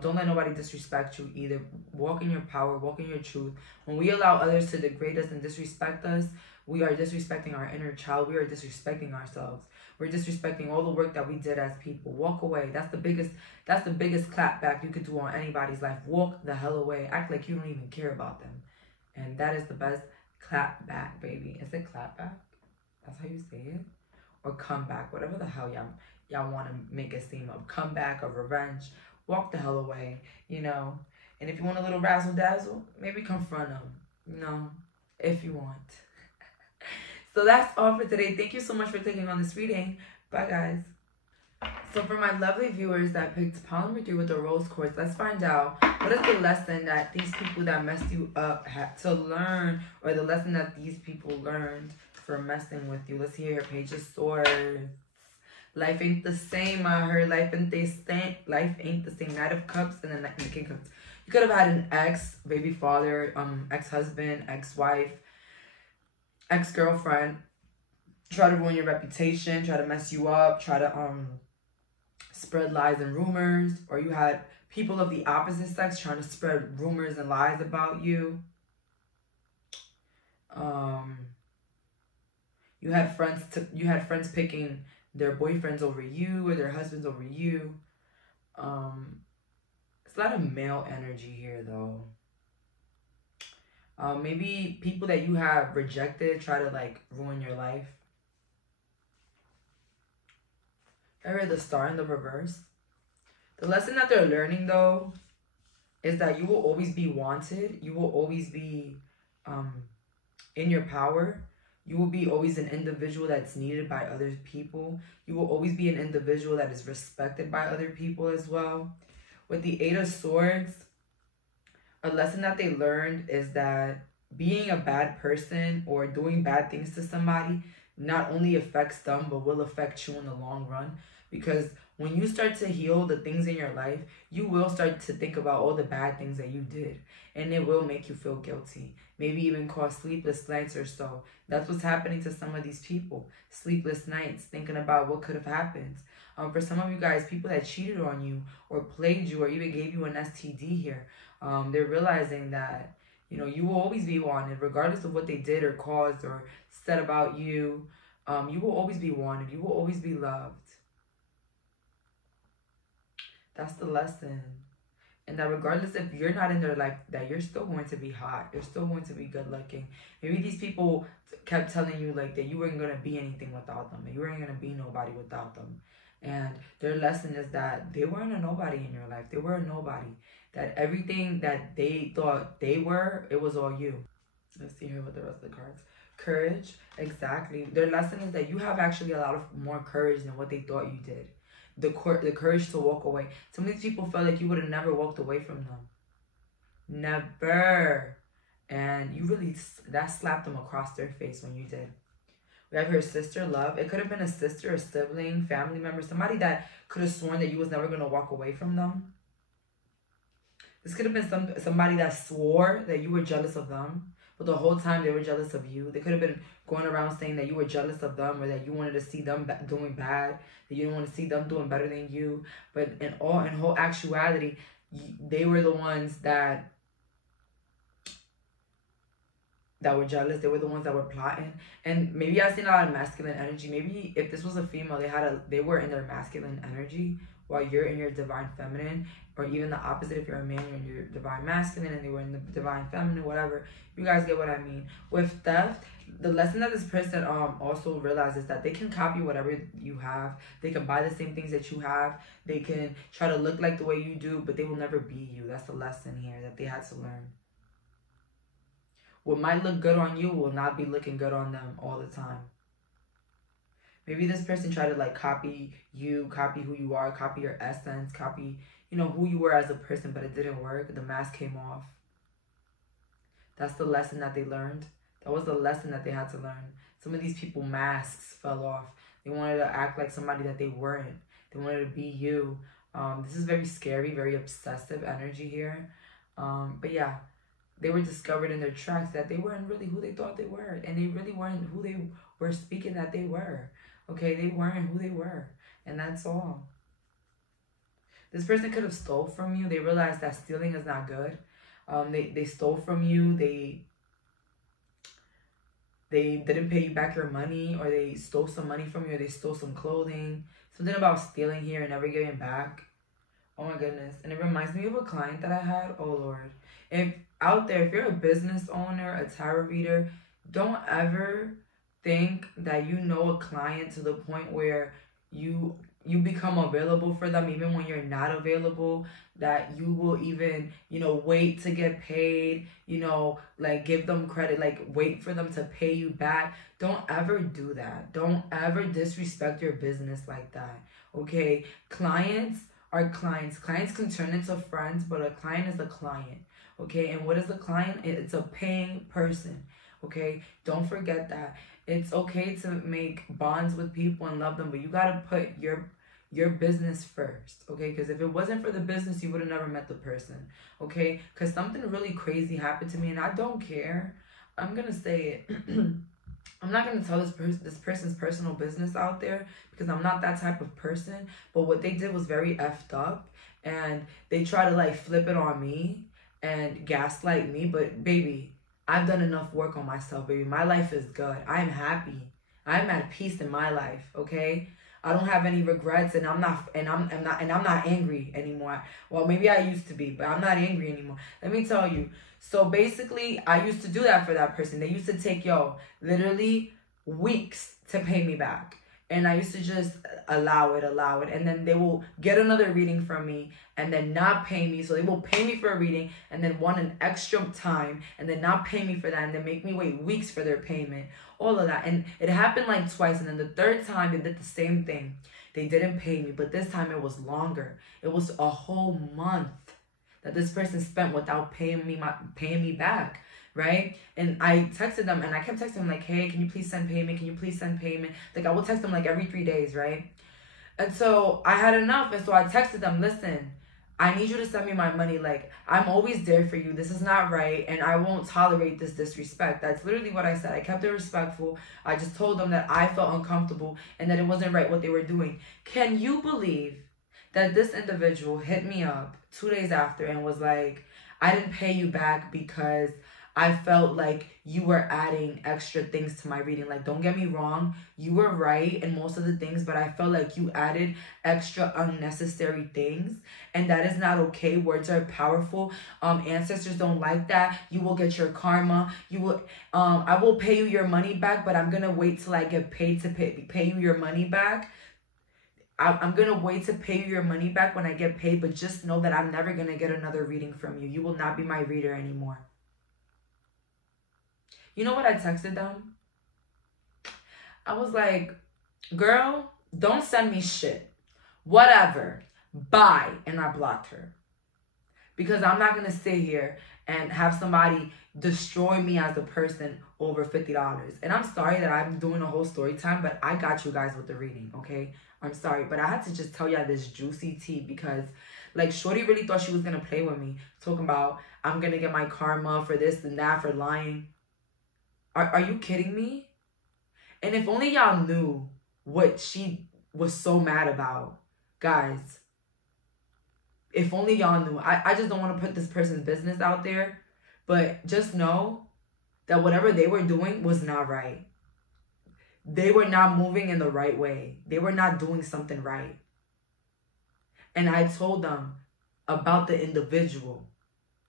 Don't let nobody disrespect you either. Walk in your power. Walk in your truth. When we allow others to degrade us and disrespect us, we are disrespecting our inner child. We are disrespecting ourselves. We're disrespecting all the work that we did as people. Walk away. That's the biggest clap back you could do on anybody's life. Walk the hell away. Act like you don't even care about them. And that is the best clap back, baby. Is it clap back? That's how you say it? Or come back, whatever the hell y'all want to make it seem of. Come back or revenge. Walk the hell away, you know. And if you want a little razzle dazzle, maybe confront them, you know, if you want. So that's all for today. Thank you so much for taking on this reading. Bye, guys. So for my lovely viewers that picked pile number 3 with the rose quartz, let's find out what is the lesson that these people that messed you up had to learn, or the lesson that these people learned for messing with you. Let's hear your Page of Swords. Life ain't the same, I heard. Life ain't the same. Knight of Cups and then the King of Cups. You could have had an ex, baby father, ex-husband, ex-wife, ex-girlfriend try to ruin your reputation, try to mess you up, try to spread lies and rumors. Or you had people of the opposite sex trying to spread rumors and lies about you. You had friends picking their boyfriends over you or their husbands over you. It's a lot of male energy here, though. Maybe people that you have rejected try to like ruin your life. I heard the Star in the reverse. The lesson that they're learning, though, is that you will always be wanted. You will always be in your power. You will be always an individual that's needed by other people. You will always be an individual that is respected by other people as well. With the Eight of Swords, a lesson that they learned is that being a bad person or doing bad things to somebody not only affects them, but will affect you in the long run. Because when you start to heal the things in your life, you will start to think about all the bad things that you did. And it will make you feel guilty. Maybe even cause sleepless nights or so. That's what's happening to some of these people. Sleepless nights, thinking about what could have happened. For some of you guys, people that cheated on you or played you or even gave you an STD here, they're realizing that, you know, you will always be wanted, regardless of what they did or caused or said about you. You will always be wanted. You will always be loved. That's the lesson. And that regardless if you're not in their life, that you're still going to be hot. You're still going to be good looking. Maybe these people kept telling you like that you weren't going to be anything without them. That you weren't going to be nobody without them. And their lesson is that they weren't a nobody in your life. They were a nobody. That everything that they thought they were, it was all you. Let's see here with the rest of the cards. Courage. Exactly. Their lesson is that you have actually a lot of more courage than what they thought you did. The courage to walk away. Some of these people felt like you would have never walked away from them. Never. And you really, that slapped them across their face when you did. We have your sister, love. It could have been a sister, a sibling, family member, somebody that could have sworn that you was never going to walk away from them. This could have been somebody that swore that you were jealous of them. but the whole time they were jealous of you. They could have been going around saying that you were jealous of them, or that you wanted to see them doing bad, that you didn't want to see them doing better than you. But in whole actuality, they were the ones that were jealous. They were the ones that were plotting. And maybe I've seen a lot of masculine energy. Maybe if this was a female, they were in their masculine energy while you're in your divine feminine, or even the opposite. If you're a man, you're in your divine masculine and they were in the divine feminine, whatever. You guys get what I mean. With theft, the lesson that this person also realizes that they can copy whatever you have. They can buy the same things that you have. They can try to look like the way you do, but they will never be you. That's the lesson here that they had to learn. What might look good on you will not be looking good on them all the time. Maybe this person tried to like copy you, copy who you are, copy your essence, copy, you know, who you were as a person, but it didn't work. The mask came off. That's the lesson that they learned. That was the lesson that they had to learn. Some of these people, masks fell off. They wanted to act like somebody that they weren't. They wanted to be you. This is very scary, very obsessive energy here. But yeah, they were discovered in their tracks that they weren't really who they thought they were. And they really weren't who they were speaking that they were. Okay, they weren't who they were. And that's all. This person could have stole from you. They realized that stealing is not good. They stole from you. They didn't pay you back your money, or they stole some money from you, or they stole some clothing. Something about stealing here and never giving back. Oh my goodness. And it reminds me of a client that I had. Oh Lord. If out there, if you're a business owner, a tarot reader, don't ever think that you know a client to the point where you become available for them even when you're not available, that you will even, you know, wait to get paid, you know, like give them credit, like wait for them to pay you back. Don't ever do that. Don't ever disrespect your business like that. Okay? Clients are clients. Clients can turn into friends, but a client is a client. Okay? And what is a client? It's a paying person. Okay? Don't forget that. It's okay to make bonds with people and love them, but you gotta put your business first, okay? Because if it wasn't for the business, you would have never met the person, okay? Because something really crazy happened to me, and I don't care. I'm gonna say it. I'm not gonna tell this person's personal business out there, because I'm not that type of person. But what they did was very effed up, and they try to like flip it on me and gaslight me. But baby, I've done enough work on myself, baby. My life is good. I am happy. I'm at peace in my life, okay? I don't have any regrets, and I'm not angry anymore. Well, maybe I used to be, but I'm not angry anymore. Let me tell you. So basically, I used to do that for that person. They used to take, literally weeks to pay me back. And I used to just allow it. And then they will get another reading from me and then not pay me. So they will pay me for a reading and then want an extra time and then not pay me for that and then make me wait weeks for their payment. All of that. And it happened like twice. And then the third time they did the same thing. They didn't pay me, but this time it was longer. It was a whole month that this person spent without paying me back. Right? And I texted them, and I kept texting them like, hey, can you please send payment? Can you please send payment? Like, I will text them like every 3 days, right? And so I had enough. And so I texted them, listen, I need you to send me my money. Like, I'm always there for you. This is not right. And I won't tolerate this disrespect. That's literally what I said. I kept it respectful. I just told them that I felt uncomfortable and that it wasn't right what they were doing. Can you believe that this individual hit me up 2 days after and was like, I didn't pay you back because I felt like you were adding extra things to my reading. Like, don't get me wrong, you were right in most of the things, but I felt like you added extra unnecessary things, and that is not okay. Words are powerful. Ancestors don't like that. You will get your karma. You will. I will pay you your money back, but I'm gonna wait till I get paid to pay you your money back. I'm going to wait to pay you your money back when I get paid, but just know that I'm never going to get another reading from you. You will not be my reader anymore. You know what I texted them? I was like, girl, don't send me shit. Whatever. Bye. And I blocked her. Because I'm not going to sit here and have somebody destroy me as a person over $50. And I'm sorry that I'm doing a whole story time, but I got you guys with the reading, okay? I'm sorry, but I had to just tell y'all this juicy tea because, like, shorty really thought she was going to play with me. Talking about, I'm going to get my karma for this and that, for lying. Are you kidding me? And if only y'all knew what she was so mad about. Guys, if only y'all knew. I just don't want to put this person's business out there. But just know that whatever they were doing was not right. They were not moving in the right way. They were not doing something right. And I told them about the individual.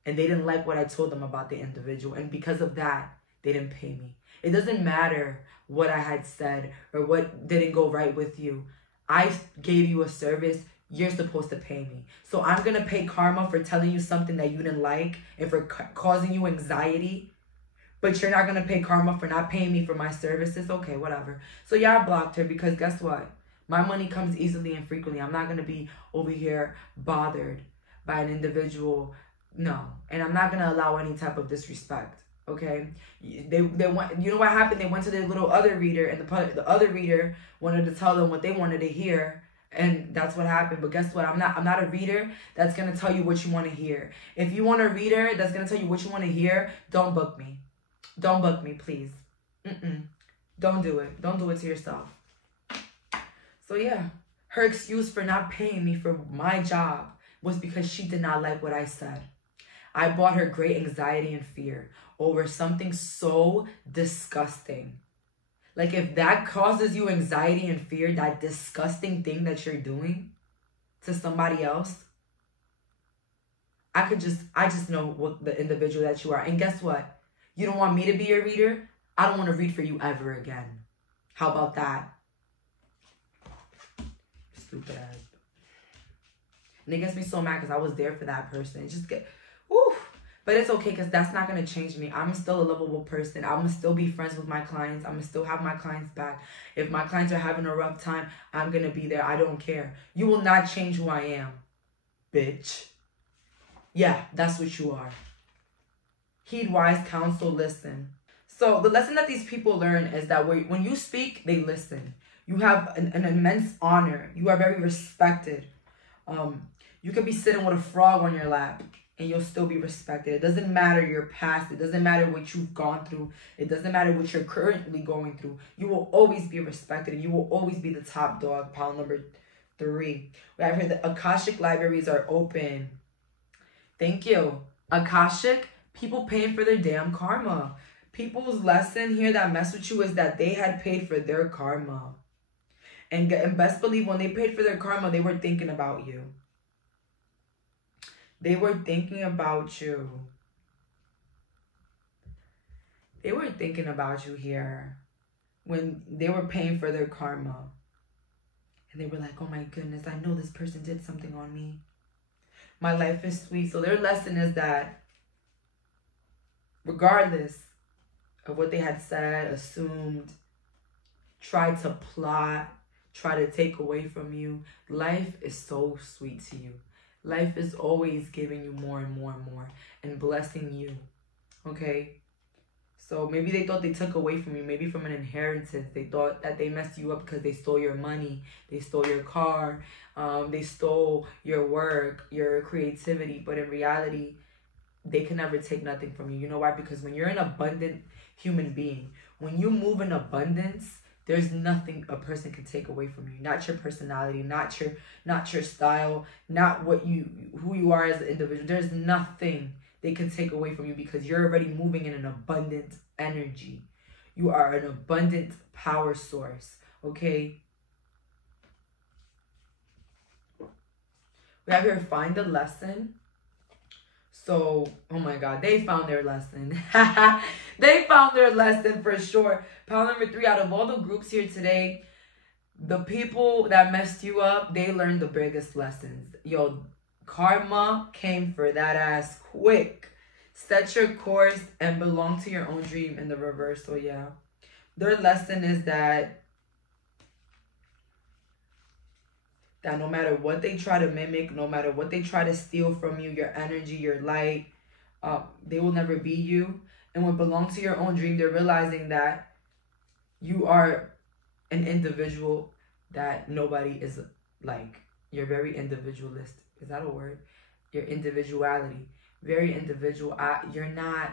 And they didn't like what I told them about the individual. And because of that, they didn't pay me. It doesn't matter what I had said or what didn't go right with you. I gave you a service. You're supposed to pay me. So I'm going to pay karma for telling you something that you didn't like and for causing you anxiety. But you're not going to pay karma for not paying me for my services? Okay, whatever. So yeah, I blocked her because guess what? My money comes easily and frequently. I'm not going to be over here bothered by an individual. No. And I'm not going to allow any type of disrespect. Okay? They went, you know what happened? They went to their little other reader and the other reader wanted to tell them what they wanted to hear. And that's what happened. But guess what? I'm not a reader that's going to tell you what you want to hear. If you want a reader that's going to tell you what you want to hear, don't book me. Don't book me, please. Don't do it. Don't do it to yourself. So yeah, her excuse for not paying me for my job was because she did not like what I said. I brought her great anxiety and fear over something so disgusting. Like if that causes you anxiety and fear, that disgusting thing that you're doing to somebody else, I just know what the individual that you are. And guess what? You don't want me to be your reader? I don't want to read for you ever again. How about that? Stupid ass. And it gets me so mad because I was there for that person. It just whew. But it's okay because that's not going to change me. I'm still a lovable person. I'm going to still be friends with my clients. I'm going to still have my clients back. If my clients are having a rough time, I'm going to be there. I don't care. You will not change who I am, bitch. Yeah, that's what you are. Heed wise counsel, listen. So the lesson that these people learn is that when you speak, they listen. You have an immense honor. You are very respected. You could be sitting with a frog on your lap and you'll still be respected. It doesn't matter your past. It doesn't matter what you've gone through. It doesn't matter what you're currently going through. You will always be respected and you will always be the top dog. Pile number 3. We have here the Akashic libraries are open. Thank you. Akashic, people paying for their damn karma. People's lesson here that mess with you is that they had paid for their karma. And best believe when they paid for their karma, they were thinking about you. They were thinking about you. They were thinking about you here when they were paying for their karma. And they were like, oh my goodness, I know this person did something on me. My life is sweet. So their lesson is that regardless of what they had said, assumed, tried to plot, try to take away from you, life is so sweet to you. Life is always giving you more and more and more and blessing you. Okay? So maybe they thought they took away from you, maybe from an inheritance. They thought that they messed you up because they stole your money, they stole your car, they stole your work, your creativity. But in reality, they can never take nothing from you. You know why? Because when you're an abundant human being, when you move in abundance, there's nothing a person can take away from you. Not your personality, not your style, not who you are as an individual. There's nothing they can take away from you because you're already moving in an abundant energy. You are an abundant power source. Okay? We have here, find the lesson. So, oh my God, they found their lesson. They found their lesson for sure. Pile number 3, out of all the groups here today, the people that messed you up, they learned the biggest lessons. Yo, karma came for that ass quick. Set your course and belong to your own dream in the reverse. So yeah, their lesson is that no matter what they try to mimic, no matter what they try to steal from you, your energy, your light, they will never be you. And when belong to your own dream, they're realizing that you are an individual that nobody is like. You're very individualistic. Is that a word? Your individuality. Very individual. You're not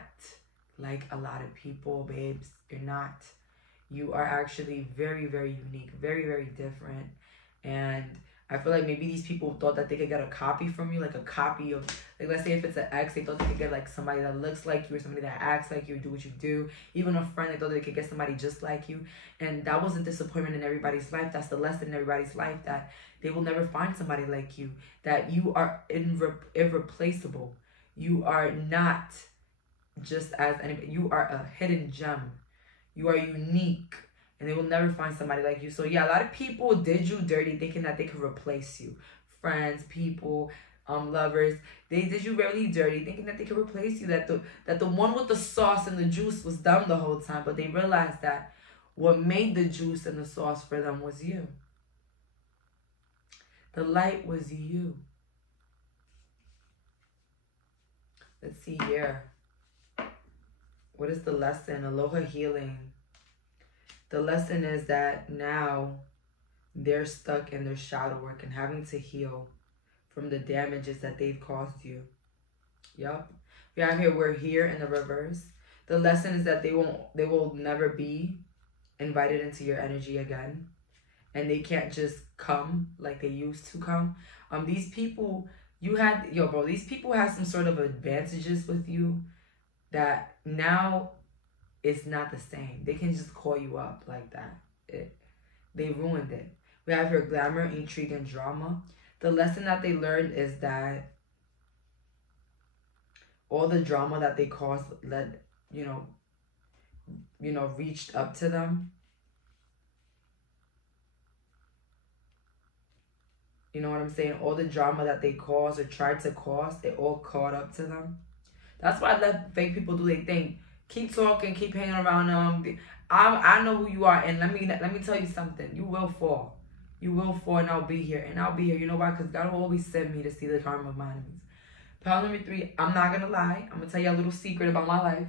like a lot of people, babes. You're not. You are actually very, very unique, very, very different. And I feel like maybe these people thought that they could get a copy from you, like a copy of, like, let's say if it's an ex, they thought they could get like somebody that looks like you or somebody that acts like you, do what you do. Even a friend, they thought they could get somebody just like you. And that was a disappointment in everybody's life. That's the lesson in everybody's life, that they will never find somebody like you, that you are irreplaceable. You are not just as anybody. You are a hidden gem. You are unique. And they will never find somebody like you. So yeah, a lot of people did you dirty thinking that they could replace you. Friends, people, lovers. They did you really dirty thinking that they could replace you. That the one with the sauce and the juice was them the whole time. But they realized that what made the juice and the sauce for them was you. The light was you. Let's see here. What is the lesson? Aloha healing. The lesson is that now they're stuck in their shadow work and having to heal from the damages that they've caused you. Yup. We have here, we're here in the reverse. The lesson is that they will never be invited into your energy again. And they can't just come like they used to come. These people, these people have some sort of advantages with you that now it's not the same. They can just call you up like that. They ruined it. We have here glamour, intrigue, and drama. The lesson that they learned is that all the drama that they caused reached up to them. You know what I'm saying? All the drama that they caused or tried to cause, it all caught up to them. That's why I let fake people do their thing. Keep talking, keep hanging around them. I know who you are, and let me tell you something. You will fall. You will fall, and I'll be here. And I'll be here. You know why? Because God will always send me to see the karma of my enemies. Power number 3, I'm not going to lie. I'm going to tell you a little secret about my life.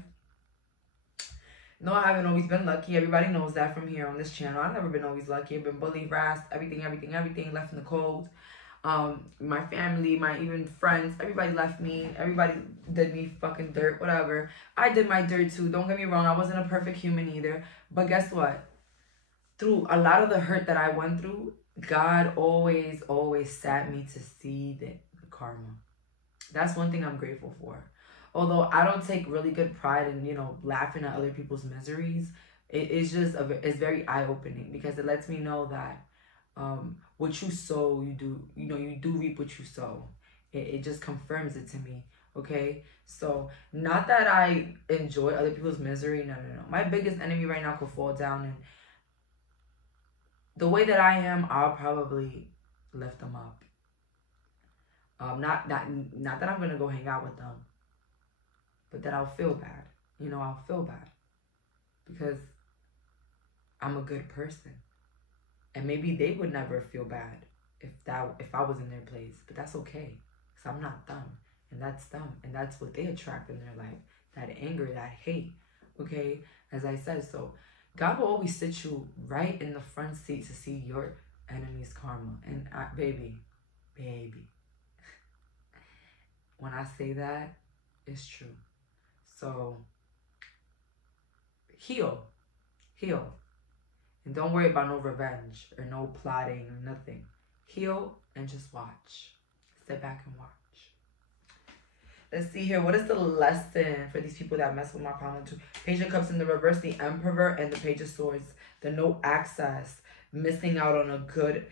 No, I haven't always been lucky. Everybody knows that from here on this channel. I've never been always lucky. I've been bullied, harassed, everything, left in the cold. My family, my even friends, everybody left me. Everybody did me fucking dirt, whatever. I did my dirt too. Don't get me wrong. I wasn't a perfect human either. But guess what? Through a lot of the hurt that I went through, God always sat me to see the karma. That's one thing I'm grateful for. Although I don't take really good pride in, laughing at other people's miseries, it's very eye-opening, because it lets me know that what you sow, you do reap what you sow. It just confirms it to me, okay? So, not that I enjoy other people's misery, no. My biggest enemy right now could fall down, and the way that I am, I'll probably lift them up. Not that I'm going to go hang out with them, but that I'll feel bad. I'll feel bad because I'm a good person. And maybe they would never feel bad if I was in their place. But that's okay, because I'm not them. And that's them. And that's what they attract in their life. That anger, that hate. Okay? As I said, so God will always sit you right in the front seat to see your enemy's karma. And baby. When I say that, it's true. So, heal. And don't worry about no revenge or no plotting or nothing. Heal and just watch. Sit back and watch. Let's see here. What is the lesson for these people that mess with my power? Page of Cups in the reverse, the Emperor, and the Page of Swords. The no access. Missing out on a good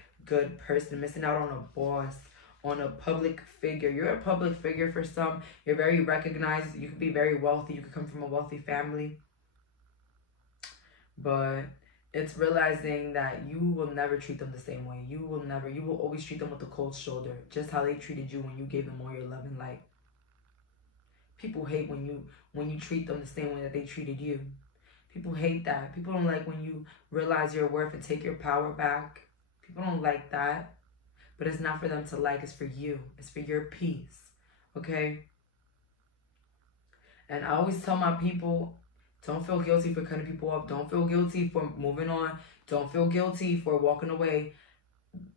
person. Missing out on a boss. On a public figure. You're a public figure for some. You're very recognized. You could be very wealthy. You could come from a wealthy family. But it's realizing that you will never treat them the same way. You will always treat them with a cold shoulder. Just how they treated you when you gave them all your love and light. People hate when you treat them the same way that they treated you. People hate that. People don't like when you realize your worth and take your power back. People don't like that. But it's not for them to like. It's for you. It's for your peace. Okay? And I always tell my people, don't feel guilty for cutting people off. Don't feel guilty for moving on. Don't feel guilty for walking away.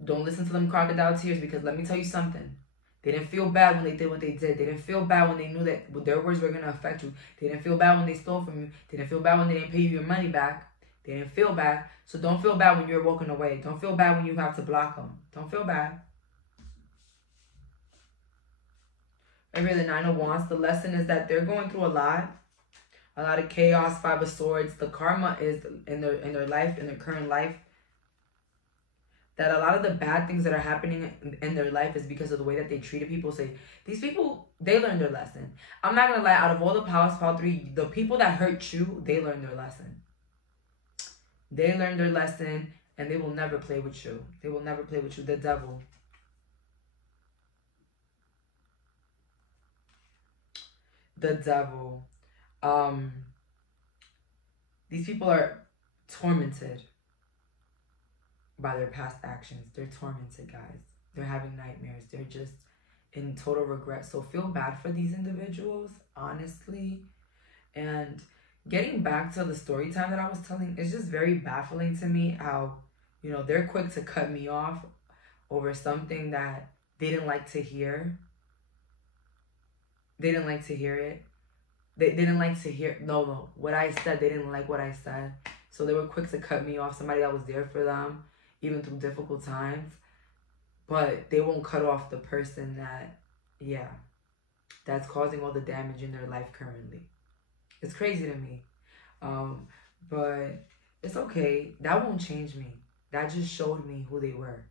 Don't listen to them crocodile tears, because let me tell you something. They didn't feel bad when they did what they did. They didn't feel bad when they knew that their words were going to affect you. They didn't feel bad when they stole from you. They didn't feel bad when they didn't pay you your money back. They didn't feel bad. So don't feel bad when you're walking away. Don't feel bad when you have to block them. Don't feel bad. Maybe the Nine of Wands. The lesson is that they're going through a lot of chaos. Five of Swords. The karma is in their life, in their current life, that a lot of the bad things that are happening in their life is because of the way that they treated people. Say, these people, they learned their lesson. I'm not going to lie, out of all the powers, power 3, the people that hurt you, they learned their lesson. They learned their lesson, and they will never play with you. They will never play with you. The Devil. The Devil. These people are tormented by their past actions. They're tormented, guys. They're having nightmares. They're just in total regret. So feel bad for these individuals, honestly. And getting back to the story time that I was telling, it's just very baffling to me how, you know, they're quick to cut me off over something that they didn't like to hear. They didn't like to hear it. They didn't like to hear, no, what I said, they didn't like what I said. So they were quick to cut me off, somebody that was there for them, even through difficult times. But they won't cut off the person that, yeah, that's causing all the damage in their life currently. It's crazy to me. But it's okay. That won't change me. That just showed me who they were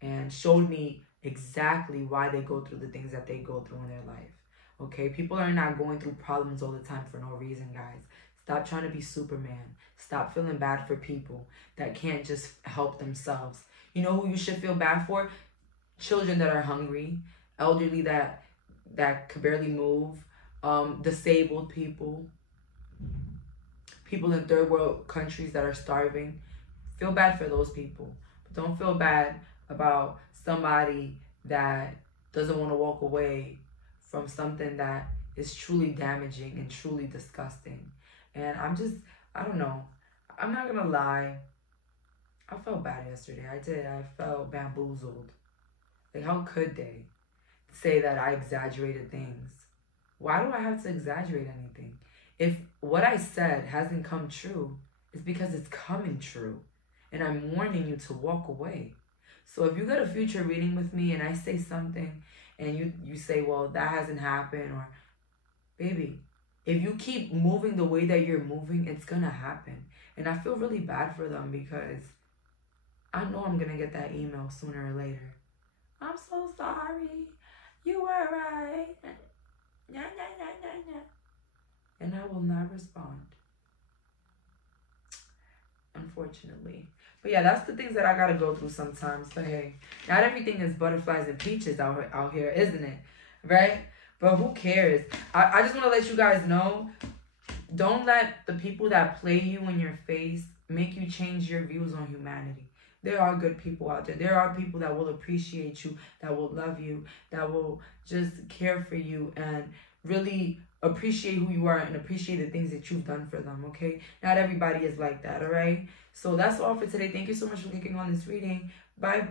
and showed me exactly why they go through the things that they go through in their life. Okay? People are not going through problems all the time for no reason, guys. Stop trying to be Superman. Stop feeling bad for people that can't just help themselves. You know who you should feel bad for? Children that are hungry, elderly that could barely move, disabled people, people in third world countries that are starving. Feel bad for those people. But don't feel bad about somebody that doesn't want to walk away from something that is truly damaging and truly disgusting. And I don't know. I'm not going to lie. I felt bad yesterday. I did. I felt bamboozled. Like, how could they say that I exaggerated things? Why do I have to exaggerate anything? If what I said hasn't come true, it's because it's coming true. And I'm warning you to walk away. So if you get a future reading with me and I say something and you say, well, that hasn't happened, or, baby, if you keep moving the way that you're moving, it's going to happen. And I feel really bad for them because I know I'm going to get that email sooner or later. I'm so sorry. You were right. And I will not respond. Unfortunately. But yeah, that's the things that I gotta go through sometimes. But hey, not everything is butterflies and peaches out here, isn't it? Right? But who cares? I just want to let you guys know, don't let the people that play you in your face make you change your views on humanity. There are good people out there. There are people that will appreciate you, that will love you, that will just care for you and really appreciate who you are and appreciate the things that you've done for them, okay? Not everybody is like that, all right? So that's all for today. Thank you so much for clicking on this reading. Bye.